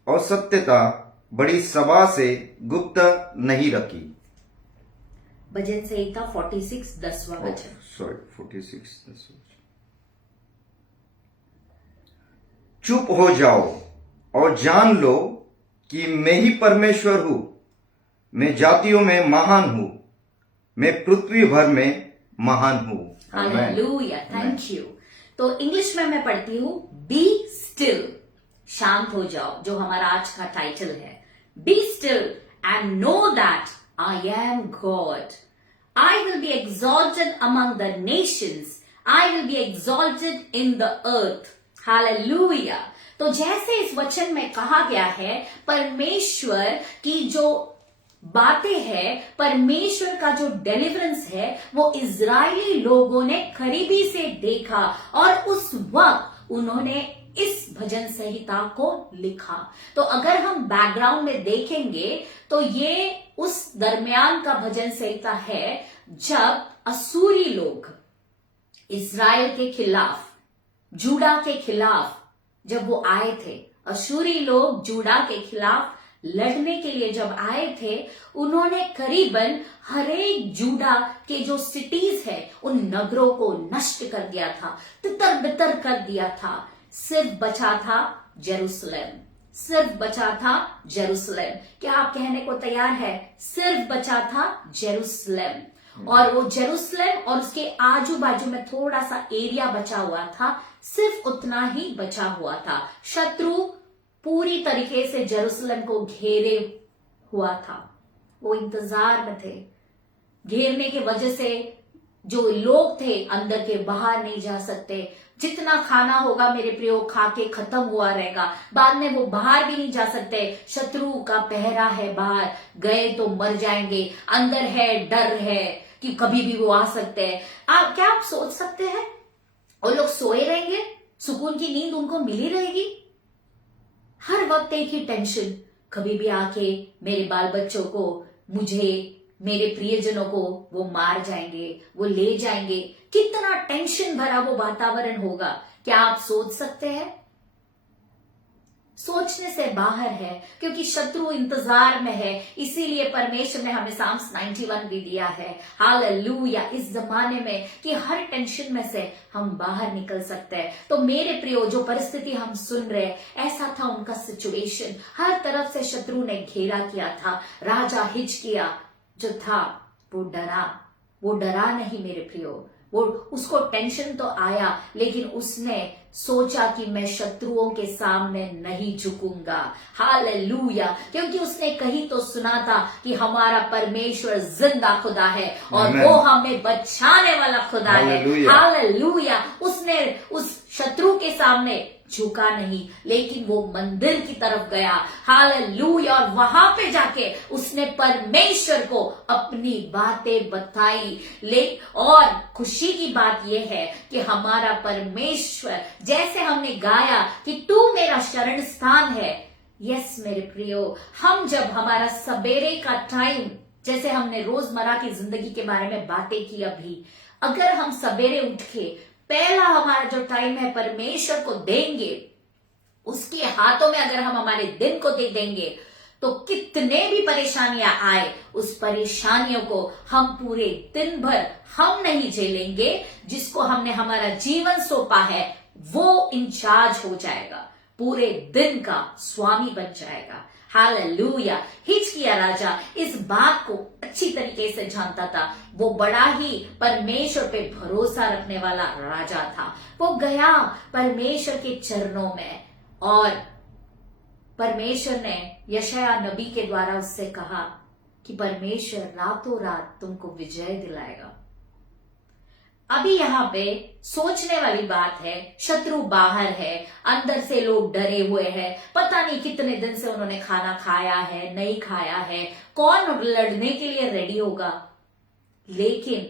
और सत्यता बड़ी सभा से गुप्त नहीं रखी। भजन संहिता 46 10वां वचन। 46 10। चुप हो जाओ और जान लो कि मैं ही परमेश्वर हूं। मैं जातियों में महान हूं, मैं पृथ्वी भर में महान हूं। Hallelujah, thank you. तो इंग्लिश में मैं पढ़ती हूं, बी स्टिल, शांत हो जाओ, जो हमारा आज का टाइटल है। Be still and know that I am God. I will be exalted among the nations. I will be exalted in the earth. Hallelujah. तो जैसे इस वचन में कहा गया है, परमेश्वर की जो बातें हैं, परमेश्वर का जो डिलीवरेंस है, वो इजरायली लोगों ने करीबी से देखा और उस वक्त उन्होंने इस भजन संहिता को लिखा। तो अगर हम बैकग्राउंड में देखेंगे तो ये उस दरमियान का भजन संहिता है जब असूरी लोग इजराइल के खिलाफ, जूडा के खिलाफ जब वो आए थे। असूरी लोग जूडा के खिलाफ लड़ने के लिए जब आए थे, उन्होंने करीबन हर एक जूडा के जो सिटीज है उन नगरों को नष्ट कर दिया था, तितर बितर कर दिया था। सिर्फ बचा था जेरूसलेम, सिर्फ बचा था जेरूसलेम। क्या आप कहने को तैयार है? सिर्फ बचा था जेरूसलेम। और वो जेरूसलेम और उसके आजू बाजू में थोड़ा सा एरिया बचा हुआ था, सिर्फ उतना ही बचा हुआ था। शत्रु पूरी तरीके से जेरूसलेम को घेरे हुआ था। वो इंतजार में थे। घेरने की वजह से जो लोग थे अंदर के बाहर नहीं जा सकते। जितना खाना होगा मेरे प्रियो खा के खत्म हुआ रहेगा, बाद में वो बाहर भी नहीं जा सकते। शत्रु का पहरा है, बाहर गए तो मर जाएंगे। अंदर है, डर है, कि कभी भी वो आ सकते हैं। क्या आप सोच सकते हैं वो लोग सोए रहेंगे? सुकून की नींद उनको मिली रहेगी? हर वक्त एक ही टेंशन, कभी भी आके मेरे बाल बच्चों को, मुझे, मेरे प्रियजनों को वो मार जाएंगे, वो ले जाएंगे। कितना टेंशन भरा वो वातावरण होगा। क्या आप सोच सकते हैं? सोचने से बाहर है, क्योंकि शत्रु इंतजार में है। इसीलिए परमेश्वर ने हमें साम्स 91 भी दिया है, हालेलुया, इस जमाने में कि हर टेंशन में से हम बाहर निकल सकते हैं। तो मेरे प्रियो, जो परिस्थिति हम सुन रहे, ऐसा था उनका सिचुएशन। हर तरफ से शत्रु ने घेरा किया था। राजा हिजकिय्याह जो था वो डरा नहीं मेरे प्रियो। वो उसको टेंशन तो आया, लेकिन उसने सोचा कि मैं शत्रुओं के सामने नहीं झुकूंगा, हालेलुया, क्योंकि उसने कहीं तो सुना था कि हमारा परमेश्वर जिंदा खुदा है और वो हमें बचाने वाला खुदा है, हालेलुया। उसने उस शत्रु के सामने झुका नहीं, लेकिन वो मंदिर की तरफ गया, हालेलुया, और वहां पे जाके उसने परमेश्वर को अपनी बातें बताई। और खुशी की बात यह है कि हमारा परमेश्वर, जैसे हमने गाया कि तू मेरा शरण स्थान है, यस मेरे प्रियो, हम जब हमारा सवेरे का टाइम, जैसे हमने रोजमर्रा की जिंदगी के बारे में बातें की अभी, अगर हम सवेरे उठ के पहला हमारा जो टाइम है परमेश्वर को देंगे, उसके हाथों में अगर हम हमारे दिन को दे देंगे, तो कितने भी परेशानियां आए, उस परेशानियों को हम पूरे दिन भर हम नहीं झेलेंगे। जिसको हमने हमारा जीवन सौंपा है वो इंचार्ज हो जाएगा, पूरे दिन का स्वामी बन जाएगा, हालेलुया। हिजकिय्याह राजा इस बात को अच्छी तरीके से जानता था। वो बड़ा ही परमेश्वर पे भरोसा रखने वाला राजा था। वो गया परमेश्वर के चरणों में, और परमेश्वर ने यशायाह नबी के द्वारा उससे कहा कि परमेश्वर रातों रात तुमको विजय दिलाएगा। अभी यहाँ पे सोचने वाली बात है, शत्रु बाहर है, अंदर से लोग डरे हुए हैं, पता नहीं कितने दिन से उन्होंने खाना खाया है, नहीं खाया है, कौन लड़ने के लिए रेडी होगा। लेकिन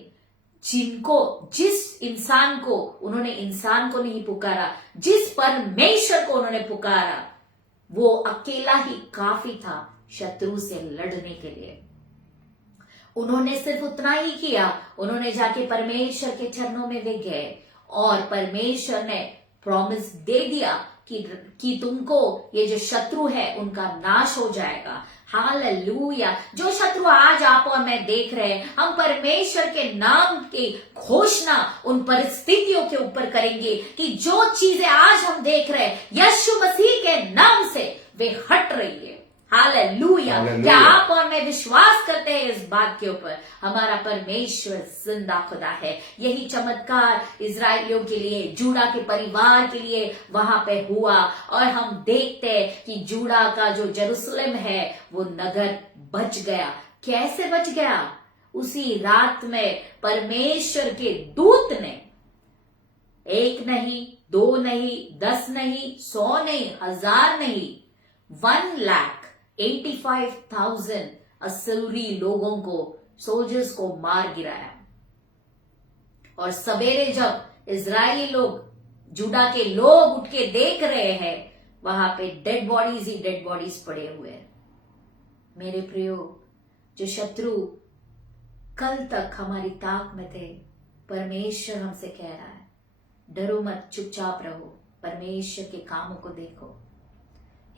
जिस इंसान को उन्होंने इंसान को नहीं पुकारा, जिस परमेश्वर को उन्होंने पुकारा, वो अकेला ही काफी था शत्रु से लड़ने के लिए। उन्होंने सिर्फ उतना ही किया, उन्होंने जाके परमेश्वर के चरणों में वे गए, और परमेश्वर ने प्रॉमिस दे दिया कि तुमको ये जो शत्रु है उनका नाश हो जाएगा, हालेलुया। जो शत्रु आज आप और मैं देख रहे हैं, हम परमेश्वर के नाम की घोषणा उन परिस्थितियों के ऊपर करेंगे कि जो चीजें आज हम देख रहे हैं यीशु मसीह के नाम से वे हट रही है, हालेलुया। क्या आप और मैं विश्वास करते हैं इस बात के ऊपर? हमारा परमेश्वर जिंदा खुदा है। यही चमत्कार इजराइलियों के लिए, जूडा के परिवार के लिए वहां पे हुआ, और हम देखते हैं कि जूडा का जो यरूशलेम है वो नगर बच गया। कैसे बच गया? उसी रात में परमेश्वर के दूत ने 1 नहीं, 2 नहीं, 10 नहीं, 100 नहीं, 1000 नहीं, 1,85,000 असूरी लोगों को, सोल्जर्स को मार गिराया। और सवेरे जब इजरायली लोग, जूडा के लोग उठ के देख रहे हैं, वहां पे डेड बॉडीज ही डेड बॉडीज पड़े हुए हैं। मेरे प्रियो, जो शत्रु कल तक हमारी ताक में थे, परमेश्वर हमसे कह रहा है डरो मत, चुपचाप रहो, परमेश्वर के कामों को देखो।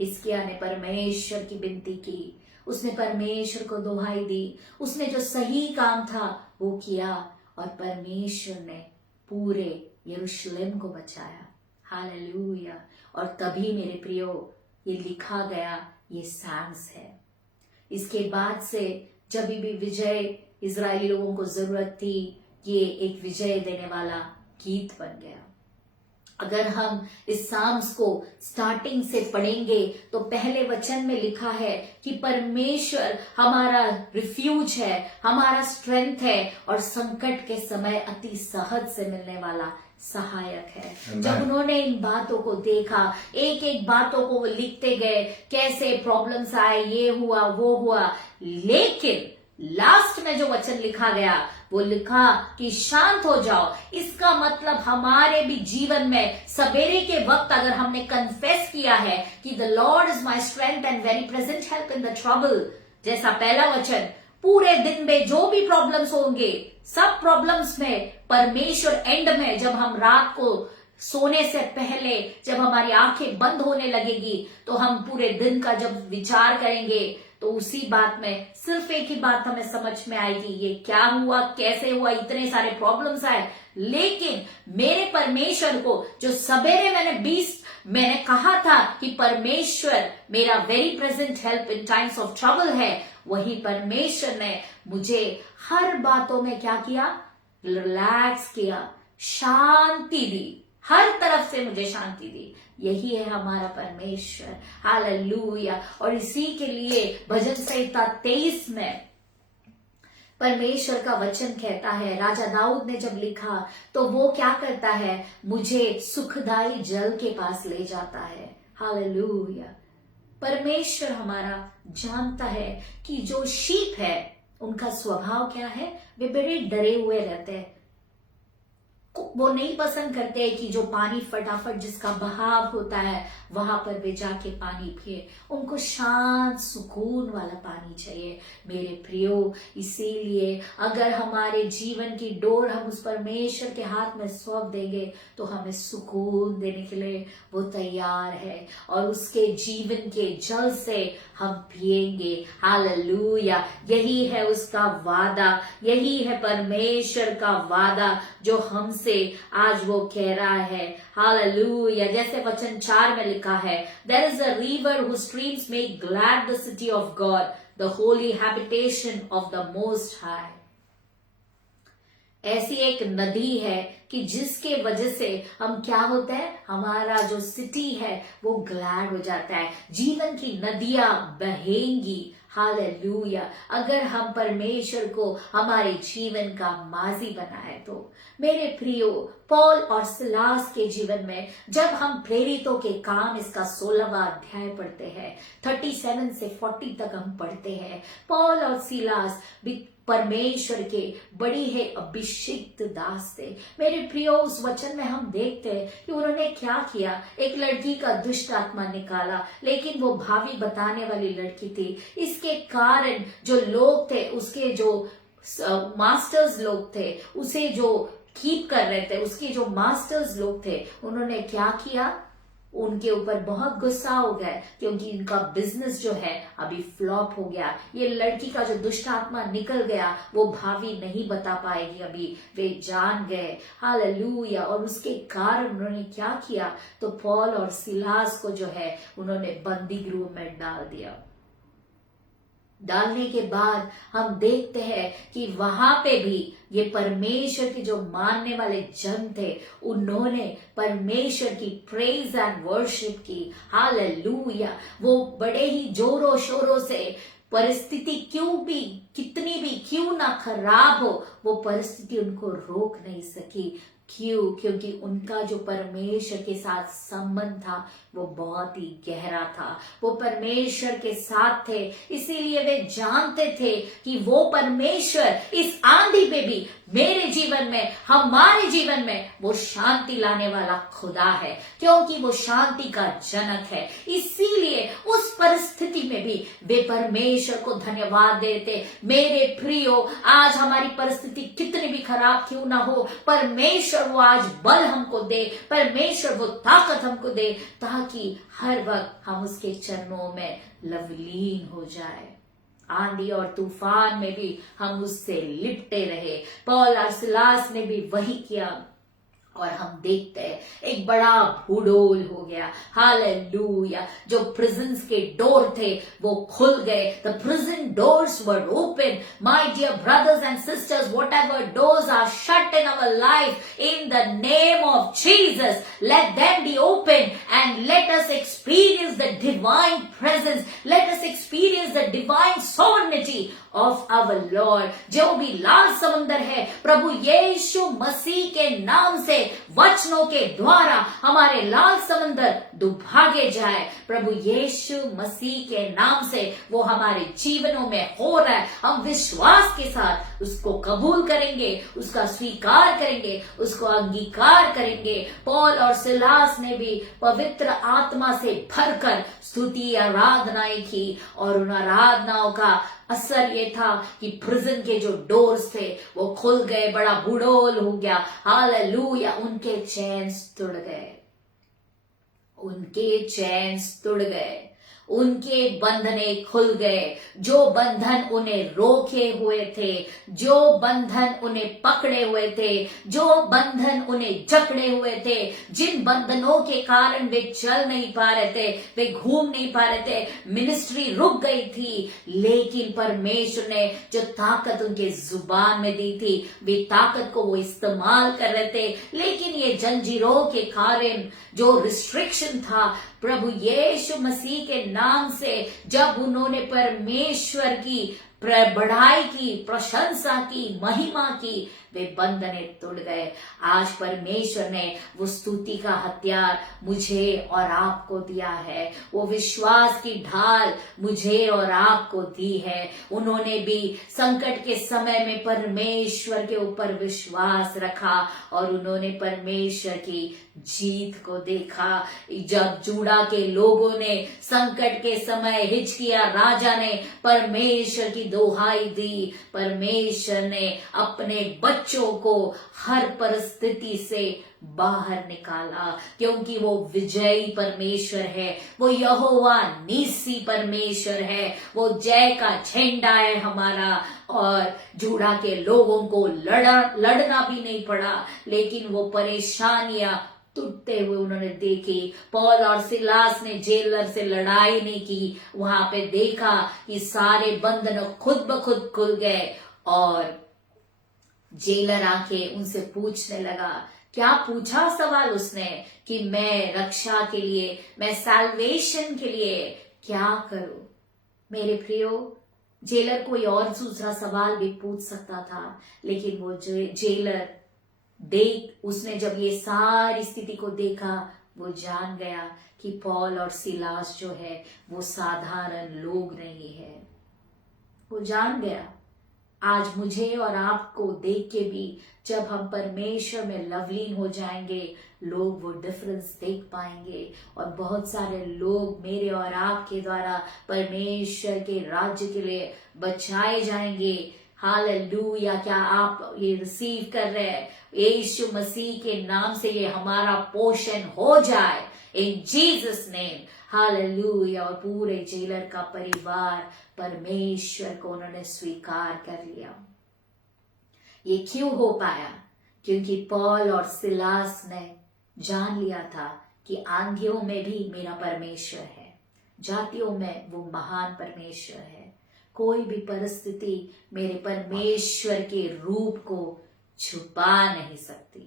हिजकिय्याह ने परमेश्वर की विनती की, उसने परमेश्वर को दुहाई दी, उसने जो सही काम था वो किया, और परमेश्वर ने पूरे यरूशलेम को बचाया, हालेलुया। और तभी मेरे प्रियो, ये लिखा गया, ये साम्स है। इसके बाद से जब भी विजय इजरायली लोगों को जरूरत थी, ये एक विजय देने वाला गीत बन गया। अगर हम इस साम्स को स्टार्टिंग से पढ़ेंगे तो पहले वचन में लिखा है कि परमेश्वर हमारा रिफ्यूज है, हमारा स्ट्रेंथ है, और संकट के समय अति सहज से मिलने वाला सहायक है। जब उन्होंने इन बातों को देखा, एक एक बातों को वो लिखते गए, कैसे प्रॉब्लम्स आए, ये हुआ वो हुआ, लेकिन लास्ट में जो वचन लिखा गया वो लिखा कि शांत हो जाओ। इसका मतलब हमारे भी जीवन में सवेरे के वक्त अगर हमने कन्फेस किया है कि the Lord is my strength and very present help in the trouble, जैसा पहला वचन, पूरे दिन में जो भी प्रॉब्लम्स होंगे, सब प्रॉब्लम्स में परमेश्वर एंड में, जब हम रात को सोने से पहले जब हमारी आंखें बंद होने लगेगी तो हम पूरे दिन का जब विचार करेंगे तो उसी बात में सिर्फ एक ही बात हमें समझ में आएगी, ये क्या हुआ, कैसे हुआ, इतने सारे प्रॉब्लम्स आए। लेकिन मेरे परमेश्वर को जो सवेरे मैंने कहा था कि परमेश्वर मेरा very present help in times of trouble है, वही परमेश्वर ने मुझे हर बातों में क्या किया, रिलैक्स किया, शांति दी, हर तरफ से मुझे शांति दी। यही है हमारा परमेश्वर, हालेलुया। और इसी के लिए भजन संहिता 23 में परमेश्वर का वचन कहता है, राजा दाऊद ने जब लिखा तो वो क्या करता है, मुझे सुखदाई जल के पास ले जाता है, हालेलुया। परमेश्वर हमारा जानता है कि जो शीप है उनका स्वभाव क्या है, वे बड़े डरे हुए रहते हैं, वो नहीं पसंद करते कि जो पानी फटाफट जिसका बहाव होता है वहां पर वे जाके पानी पिए, उनको शांत सुकून वाला पानी चाहिए मेरे प्रियो। इसीलिए अगर हमारे जीवन की डोर हम उस परमेश्वर के हाथ में सौंप देंगे तो हमें सुकून देने के लिए वो तैयार है और उसके जीवन के जल से हम पिएंगे, हालेलुया। यही है उसका वादा, यही है परमेश्वर का वादा जो हमसे आज वो कह रहा है, हालेलुया। जैसे वचन 4 में लिखा है, there is a river whose streams make glad the city of God, the holy habitation of the Most High। ऐसी एक नदी है कि जिसके वजह से हम क्या होते हैं, हमारा जो सिटी है वो ग्लैड हो जाता है, जीवन की नदियां बहेंगी, हालेलुया। अगर हम परमेश्वर को हमारे जीवन का माजी बनाए तो मेरे प्रियो, पौल और सिलास के जीवन में जब हम प्रेरितों के काम इसका 16वां अध्याय पढ़ते हैं, 37 से 40 तक हम पढ़ते हैं, पौल और सिलास भी परमेश्वर के बड़ी है अभिषिक्त दास थे। मेरे प्रियो, उस वचन में हम देखते हैं कि उन्होंने क्या किया, एक लड़की का दुष्ट आत्मा निकाला, लेकिन वो भावी बताने वाली लड़की थी। इसके कारण जो लोग थे, उसके जो मास्टर्स लोग थे, उसे जो कीप कर रहे थे, उसके जो मास्टर्स लोग थे, उन्होंने क्या किया, उनके ऊपर बहुत गुस्सा हो गए क्योंकि इनका बिजनेस जो है अभी फ्लॉप हो गया। ये लड़की का जो दुष्ट आत्मा निकल गया वो भावी नहीं बता पाएगी, अभी वे जान गए, हालेलुया। और उसके कारण उन्होंने क्या किया, तो पौल और सिलास को जो है उन्होंने बंदी गृह में डाल दिया। डालने के बाद हम देखते हैं कि वहां पे भी ये परमेश्वर के जो मानने वाले जन थे, उन्होंने परमेश्वर की प्रेज एंड वर्शिप की, हालेलुया। वो बड़े ही जोरों शोरों से, परिस्थिति कितनी भी क्यों ना खराब हो, वो परिस्थिति उनको रोक नहीं सकी। क्यों? क्योंकि उनका जो परमेश्वर के साथ संबंध था वो बहुत ही गहरा था, वो परमेश्वर के साथ थे, इसीलिए वे जानते थे कि वो परमेश्वर इस आंधी पे भी मेरे जीवन में, हमारे जीवन में वो शांति लाने वाला खुदा है, क्योंकि वो शांति का जनक है। इसीलिए उस परिस्थिति में भी वे परमेश्वर को धन्यवाद देते। मेरे प्रियो, आज हमारी परिस्थिति कितनी भी खराब क्यों ना हो, परमेश्वर वो आज बल हमको दे, परमेश्वर वो ताकत हमको दे, ताकि हर वक्त हम उसके चरणों में लवलीन हो जाए। आंधी और तूफान में भी हम उससे लिपटे रहे। पौल और सिलास ने भी वही किया और हम देखते हैं एक बड़ा भूडोल हो गया, हालेलुया। जो प्रिजन्स के डोर थे वो खुल गए, the prison doors were open. My dear brothers and sisters, whatever doors are shut in our life, in the name of Jesus, let them be open and let us experience the divine presence, let us experience the divine sovereignty of our Lord. जो भी लाल समंदर है, प्रभु यीशु मसीह के नाम से, वचनों के द्वारा हमारे लाल समंदर दुभागे जाए। प्रभु यीशु मसीह के नाम से वो हमारे जीवनों में हो रहा है। हम विश्वास के साथ उसको कबूल करेंगे, उसका स्वीकार करेंगे, उसको अंगीकार करेंगे। पौल और सिलास ने भी पवित्र आत्मा से भरकर स्तुति आराधनाएं की और उन आराधनाओं का असर ये था कि प्रिजन के जो डोर्स थे वो खुल गए, बड़ा बुडोल हो गया। हालेलुया, उनके चैन्स तुड़ गए, उनके चैन्स तुड़ गए, उनके बंधने खुल गए। जो बंधन उन्हें रोके हुए थे, जो बंधन उन्हें पकड़े हुए थे, जो बंधन उन्हें जकड़े हुए थे, जिन बंधनों के कारण वे चल नहीं पा रहे थे, वे घूम नहीं पा रहे थे, मिनिस्ट्री रुक गई थी, लेकिन परमेश्वर ने जो ताकत उनके जुबान में दी थी, वे ताकत को वो इस्तेमाल कर रहे थे। लेकिन ये जंजीरों के कारण जो रिस्ट्रिक्शन था, प्रभु यीशु मसीह के नाम से जब उन्होंने परमेश्वर की बढ़ाई की, प्रशंसा की, महिमा की, वे बंधने तोड़ गए। आज परमेश्वर ने वो स्तुति का हथियार मुझे और आपको दिया है, वो विश्वास की ढाल मुझे और आपको दी है। उन्होंने भी संकट के समय में परमेश्वर के ऊपर विश्वास रखा और उन्होंने परमेश्वर की जीत को देखा। जब जूड़ा के लोगों ने संकट के समय हिजकिय्याह राजा ने परमेश्वर की दोहाई दी, परमेश्वर ने अपने बच्चों को हर परिस्थिति से बाहर निकाला, क्योंकि वो विजयी परमेश्वर है, वो यहोवा नीसी परमेश्वर है, वो जय का झंडा है हमारा। और जूड़ा के लोगों को लड़ना भी नहीं पड़ा, लेकिन वो परेशानियां टूटते हुए उन्होंने देखी। पौल और सिलास ने जेलर से लड़ाई नहीं की, वहां पे देखा कि सारे बंधन खुद ब खुद खुल गए। और जेलर आके उनसे पूछने लगा, क्या पूछा सवाल उसने कि मैं रक्षा के लिए, मैं सैल्वेशन के लिए क्या करूं। मेरे प्रियो, जेलर कोई और दूसरा सवाल भी पूछ सकता था, लेकिन वो जेलर उसने जब ये सारी स्थिति को देखा, वो जान गया कि पौल और सिलास जो है वो साधारण लोग नहीं है। वो जान गया। आज मुझे और आपको देख के भी जब हम परमेश्वर में लवलीन हो जाएंगे, लोग वो डिफरेंस देख पाएंगे और बहुत सारे लोग मेरे और आपके द्वारा परमेश्वर के राज्य के लिए बचाए जाएंगे। हालेलुया। क्या आप ये रिसीव कर रहे हैं? यीशु मसीह के नाम से ये हमारा पोषण हो जाए, इन जीसस नेम। हालेलुया। और पूरे जेलर का परिवार परमेश्वर को उन्होंने स्वीकार कर लिया। ये क्यों हो पाया? क्योंकि पौल और सिलास ने जान लिया था कि आंधियों में भी मेरा परमेश्वर है, जातियों में वो महान परमेश्वर है। कोई भी परिस्थिति मेरे परमेश्वर के रूप को छुपा नहीं सकती।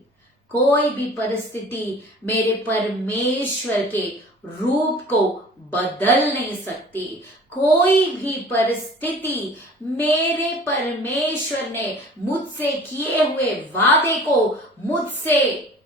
कोई भी परिस्थिति मेरे परमेश्वर के रूप को बदल नहीं सकती। कोई भी परिस्थिति मेरे परमेश्वर ने मुझसे किए हुए वादे को मुझसे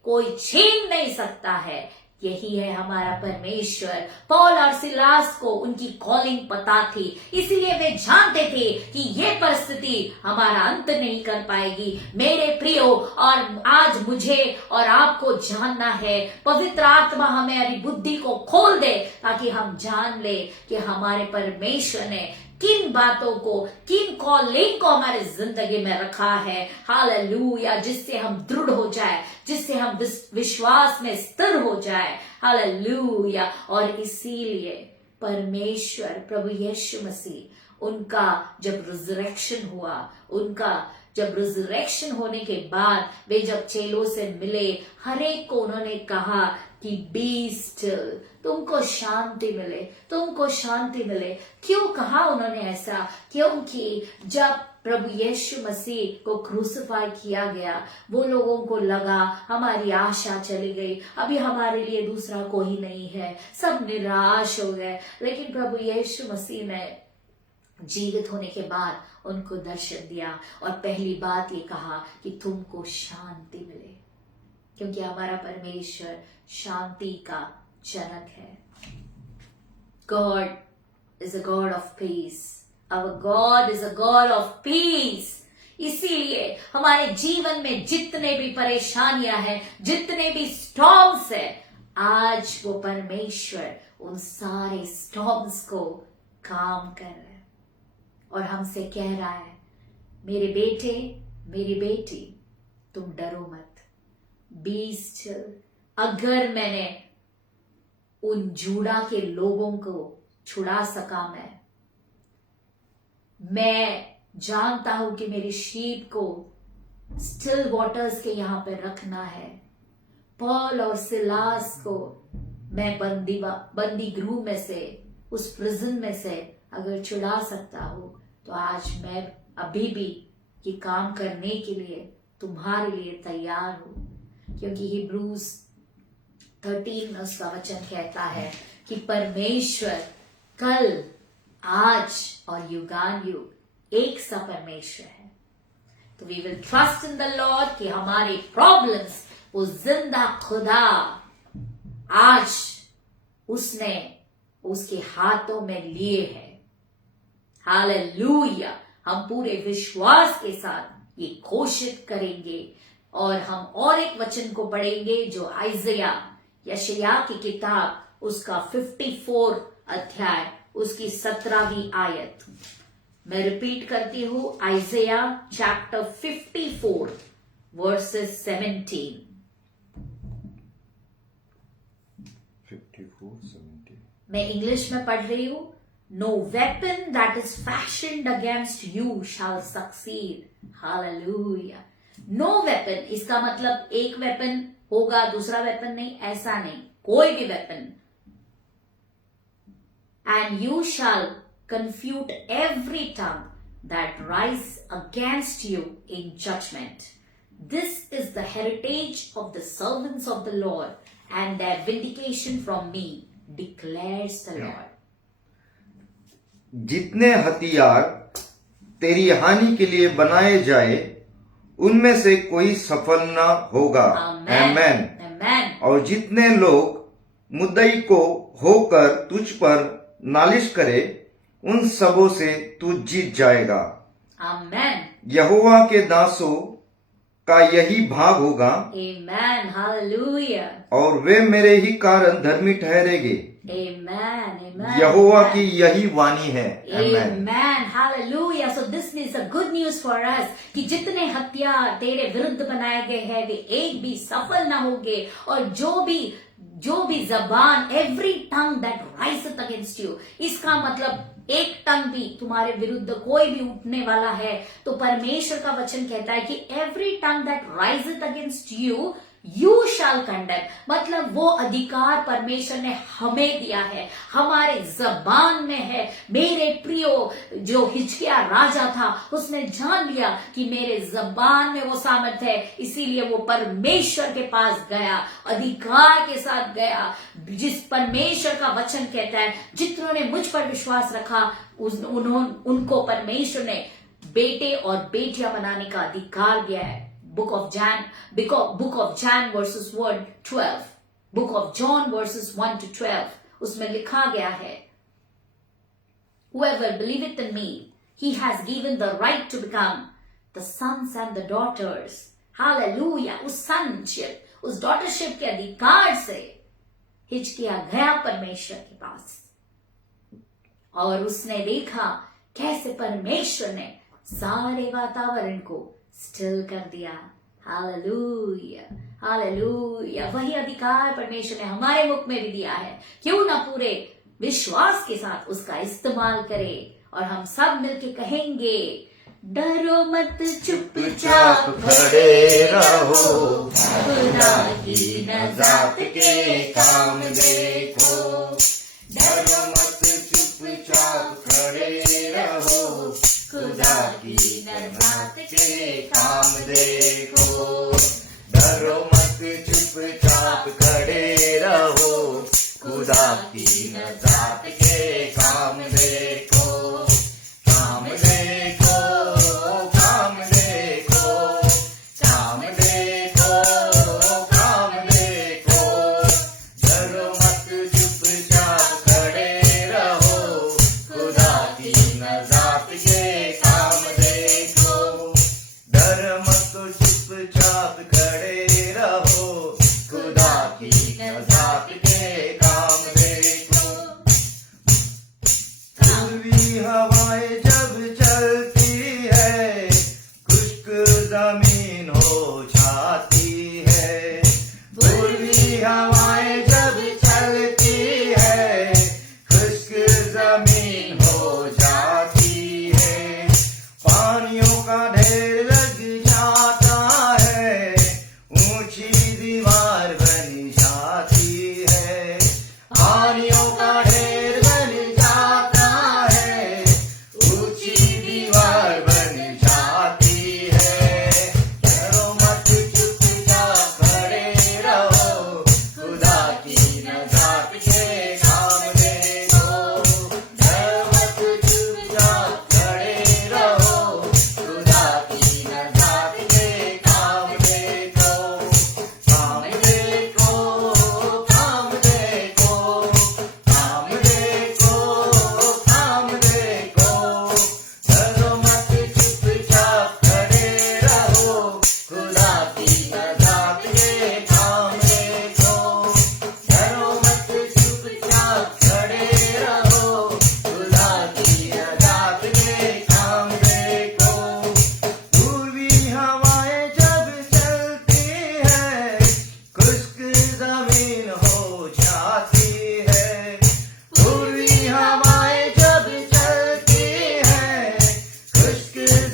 कोई छीन नहीं सकता है। यही है हमारा परमेश्वर। पौल और सिलास को उनकी कॉलिंग पता थी, इसीलिए वे जानते थे कि ये परिस्थिति हमारा अंत नहीं कर पाएगी। मेरे प्रियो, और आज मुझे और आपको जानना है, पवित्र आत्मा हमारी बुद्धि को खोल दे ताकि हम जान ले कि हमारे परमेश्वर ने किन बातों को, किन कॉलिंग को हमारे जिंदगी में रखा है। हालेलुया। जिससे हम दृढ़ हो जाए, जिससे हम विश्वास में स्थिर हो जाए। हालेलुया। और इसीलिए परमेश्वर प्रभु यीशु मसीह, उनका जब रिजरेक्शन हुआ, उनका जब रिजरेक्शन होने के बाद वे जब चेलों से मिले, हर एक को उन्होंने कहा कि बी स्टिल, तुमको शांति मिले, तुमको शांति मिले। क्यों कहा उन्होंने ऐसा? क्योंकि जब प्रभु यीशु मसीह को क्रूसिफाई किया गया, वो लोगों को लगा हमारी आशा चली गई, अभी हमारे लिए दूसरा कोई नहीं है, सब निराश हो गए। लेकिन प्रभु यीशु मसीह ने जीवित होने के बाद उनको दर्शन दिया और पहली बात ये कहा कि तुमको शांति मिले, क्योंकि हमारा परमेश्वर शांति का जनक है। God is a God of peace. Our God is a God of peace. इसीलिए हमारे जीवन में जितने भी परेशानियां हैं, जितने भी स्टॉर्म्स है, आज वो परमेश्वर उन सारे स्टॉर्म्स को काम कर रहा है और हमसे कह रहा है, मेरे बेटे, मेरी बेटी, तुम डरो मत, बी स्टिल। अगर मैंने उन जूड़ा के लोगों को छुड़ा सका, मैं जानता हूं कि मेरी शीप को स्टिल वाटर्स के यहां पर रखना है। पॉल और सिलास को मैं बंदी गृह में से, उस प्रिजन में से अगर छुड़ा सकता हूं, तो आज मैं अभी भी ये काम करने के लिए तुम्हारे लिए तैयार हूं। क्योंकि हिब्रूज 13 में उसका वचन कहता है कि परमेश्वर कल, आज और युगानुयुग एक सा परमेश्वर है। तो we will trust in the Lord कि हमारे प्रॉब्लम्स वो जिंदा खुदा आज उसने उसके हाथों में लिए हैं। हालेलुया। हम पूरे विश्वास के साथ ये घोषित करेंगे और हम और एक वचन को पढ़ेंगे जो यशायाह की किताब उसका 54 अध्याय उसकी 17वीं आयत। मैं रिपीट करती हूं, यशायाह चैप्टर 54 वर्सेस 17। 54:17 मैं इंग्लिश में पढ़ रही हूं। No weapon that is fashioned against you shall succeed. Hallelujah. No weapon, इसका मतलब एक वेपन होगा, दूसरा वेपन नहीं, ऐसा नहीं, कोई भी weapon. And you shall confute every tongue that rise against you in judgment. This is the heritage of the servants of the Lord, and their vindication from me, declares the Lord. जितने हथियार तेरी हानि के लिए बनाए जाए, उनमें से कोई सफल न होगा। आमेन। और जितने लोग मुद्दई को होकर तुझ पर नालिश करे, उन सबों से तू जीत जाएगा। आमेन। यहोवा के दासों का यही भाग होगा। आमेन। हालेलुया। और वे मेरे ही कारण धर्मी ठहरेंगे। Amen. यहोवा की यही वाणी है। Amen. Hallelujah. So this is a good news for us कि जितने हथियार तेरे विरुद्ध बनाए गए हैं वे एक भी सफल ना होंगे, और जो भी जबान, every tongue that rises against you, इसका मतलब एक टंग भी तुम्हारे विरुद्ध कोई भी उठने वाला है, तो परमेश्वर का वचन कहता है कि every tongue that rises against you You shall condemn। मतलब वो अधिकार परमेश्वर ने हमें दिया है, हमारे जबान में है। मेरे प्रियो, जो हिजकिय्याह राजा था, उसने जान लिया कि मेरे जबान में वो सामर्थ है, इसीलिए वो परमेश्वर के पास गया, अधिकार के साथ गया। जिस परमेश्वर का वचन कहता है जितनों ने मुझ पर विश्वास रखा उनको परमेश्वर ने बेटे और बेटियां बनाने का अधिकार दिया है। Book of John verses 1-12, Book of John verses 1-12, उसमें लिखा गया है, Whoever believeth in me, he has given the right to become the sons and the daughters. Hallelujah. उस sonship, उस daughtership के अधिकार से हिजकिय्याह गया परमेश्वर के पास, और उसने देखा कैसे परमेश्वर ने सारे वातावरण को स्टिल कर दिया। Hallelujah, hallelujah. वही अधिकार परमेश्वर ने हमारे मुख में भी दिया है, क्यों ना पूरे विश्वास के साथ उसका इस्तेमाल करे। और हम सब मिलके कहेंगे, डरो मत, चुपचाप खड़े रहो, खुदा की नजात के काम देखो। डरो मत, चुपचाप खड़े रहो, खुदा की नजात के काम देखो। डरो मत, चुपचाप खड़े रहो, खुदा की नजात के काम देखो। काम देखो, काम देखो, काम देखो, काम देखो। डरो मत, चुपचाप खड़े रहो, खुदा की नजात के काम देखो।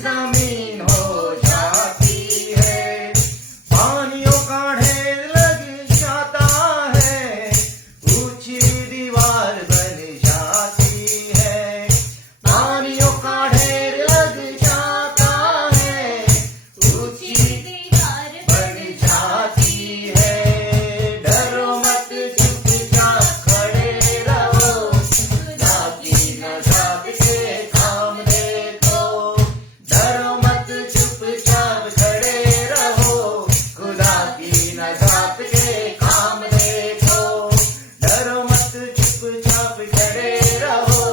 जमीन हो जाती है, पानियों का ढेर लग जाता है, ऊंची दीवार बन जाती है, पानियों का ढेर लग जाता है, ऊंची दीवार बन जाती है। डरो मत, चुपचाप खड़े रहो, खुदा की नज़ात के काम देखो। डरो मत, चुपचाप खड़े रहो, खुदा की नज़ात के काम देखो। डरो मत, चुपचाप खड़े रहो,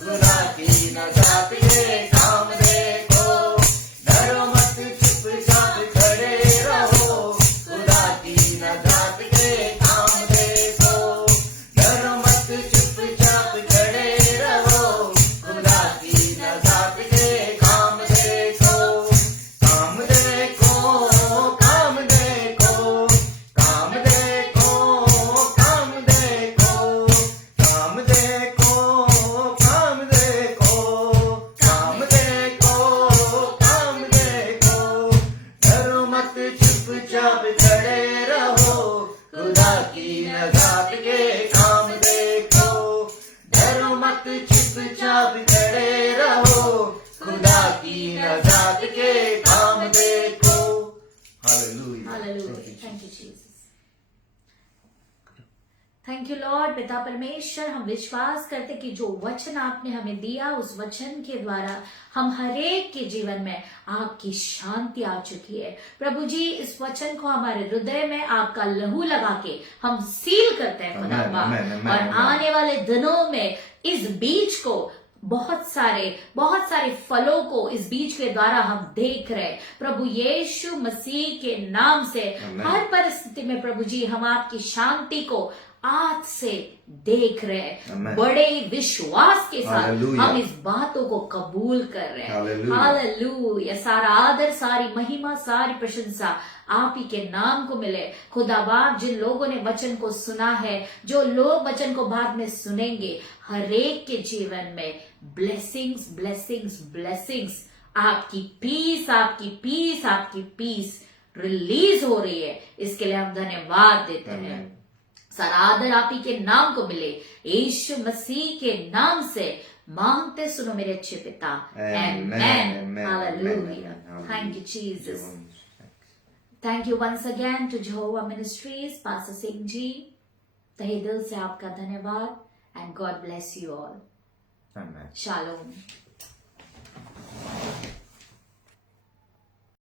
खुदा की नज़ात के काम देखो। डरो मत, चुपचाप खड़े रहो, खुदा की नज़ात के काम देखो। डरो मत, चुपचाप खड़े रहो, खुदा की नज़ात के काम देखो। काम देखो, काम देखो, काम देखो, काम देखो, काम देखो, काम देखो, काम देखो, काम देखो। डरो मत, चुपचाप खड़े रहो, खुदा की नज़ात के काम देखो। डरो मत, चुपचाप खड़े रहो, खुदा की नज़ात के काम देखो। Hallelujah. Hallelujah. Thank you, Jesus. Thank you Lord. पिता परमेश्वर, हम विश्वास करते कि जो वचन आपने हमें दिया, उस वचन के द्वारा हम हरेक के जीवन में आपकी शांति आ चुकी है। प्रभु जी, इस वचन को हमारे हृदय में आपका लहू लगा के हम सील करते हैं खुदा पाक। और आने वाले दिनों में इस बीज को बहुत सारे फलों को इस बीज के द्वारा हम देख रहे हैं। प्रभु यीशु मसीह के नाम से हर परिस्थिति में प्रभु जी हम आपकी शांति को आज से देख रहे हैं। बड़े विश्वास के साथ हम इस बातों को कबूल कर रहे हैं। हालेलुया। सारा आदर, सारी महिमा, सारी प्रशंसा आप ही के नाम को मिले। खुदा बाप, जिन लोगों ने वचन को सुना है, जो लोग वचन को बाद में सुनेंगे, हर एक के जीवन में ब्लेसिंग्स ब्लेसिंग्स ब्लेसिंग्स, आपकी पीस, आपकी पीस, आपकी पीस रिलीज हो रही है। इसके लिए हम धन्यवाद देते हैं। सारा आदर आप ही के नाम को मिले, यीशु मसीह के नाम से मांगते सुनो मेरे अच्छे पिता। Amen. Hallelujah. Thank you Jesus. Thank you once again to Jehovah Ministries, pastor Singh ji. तहे दिल से आपका धन्यवाद and God bless you all. Shalom.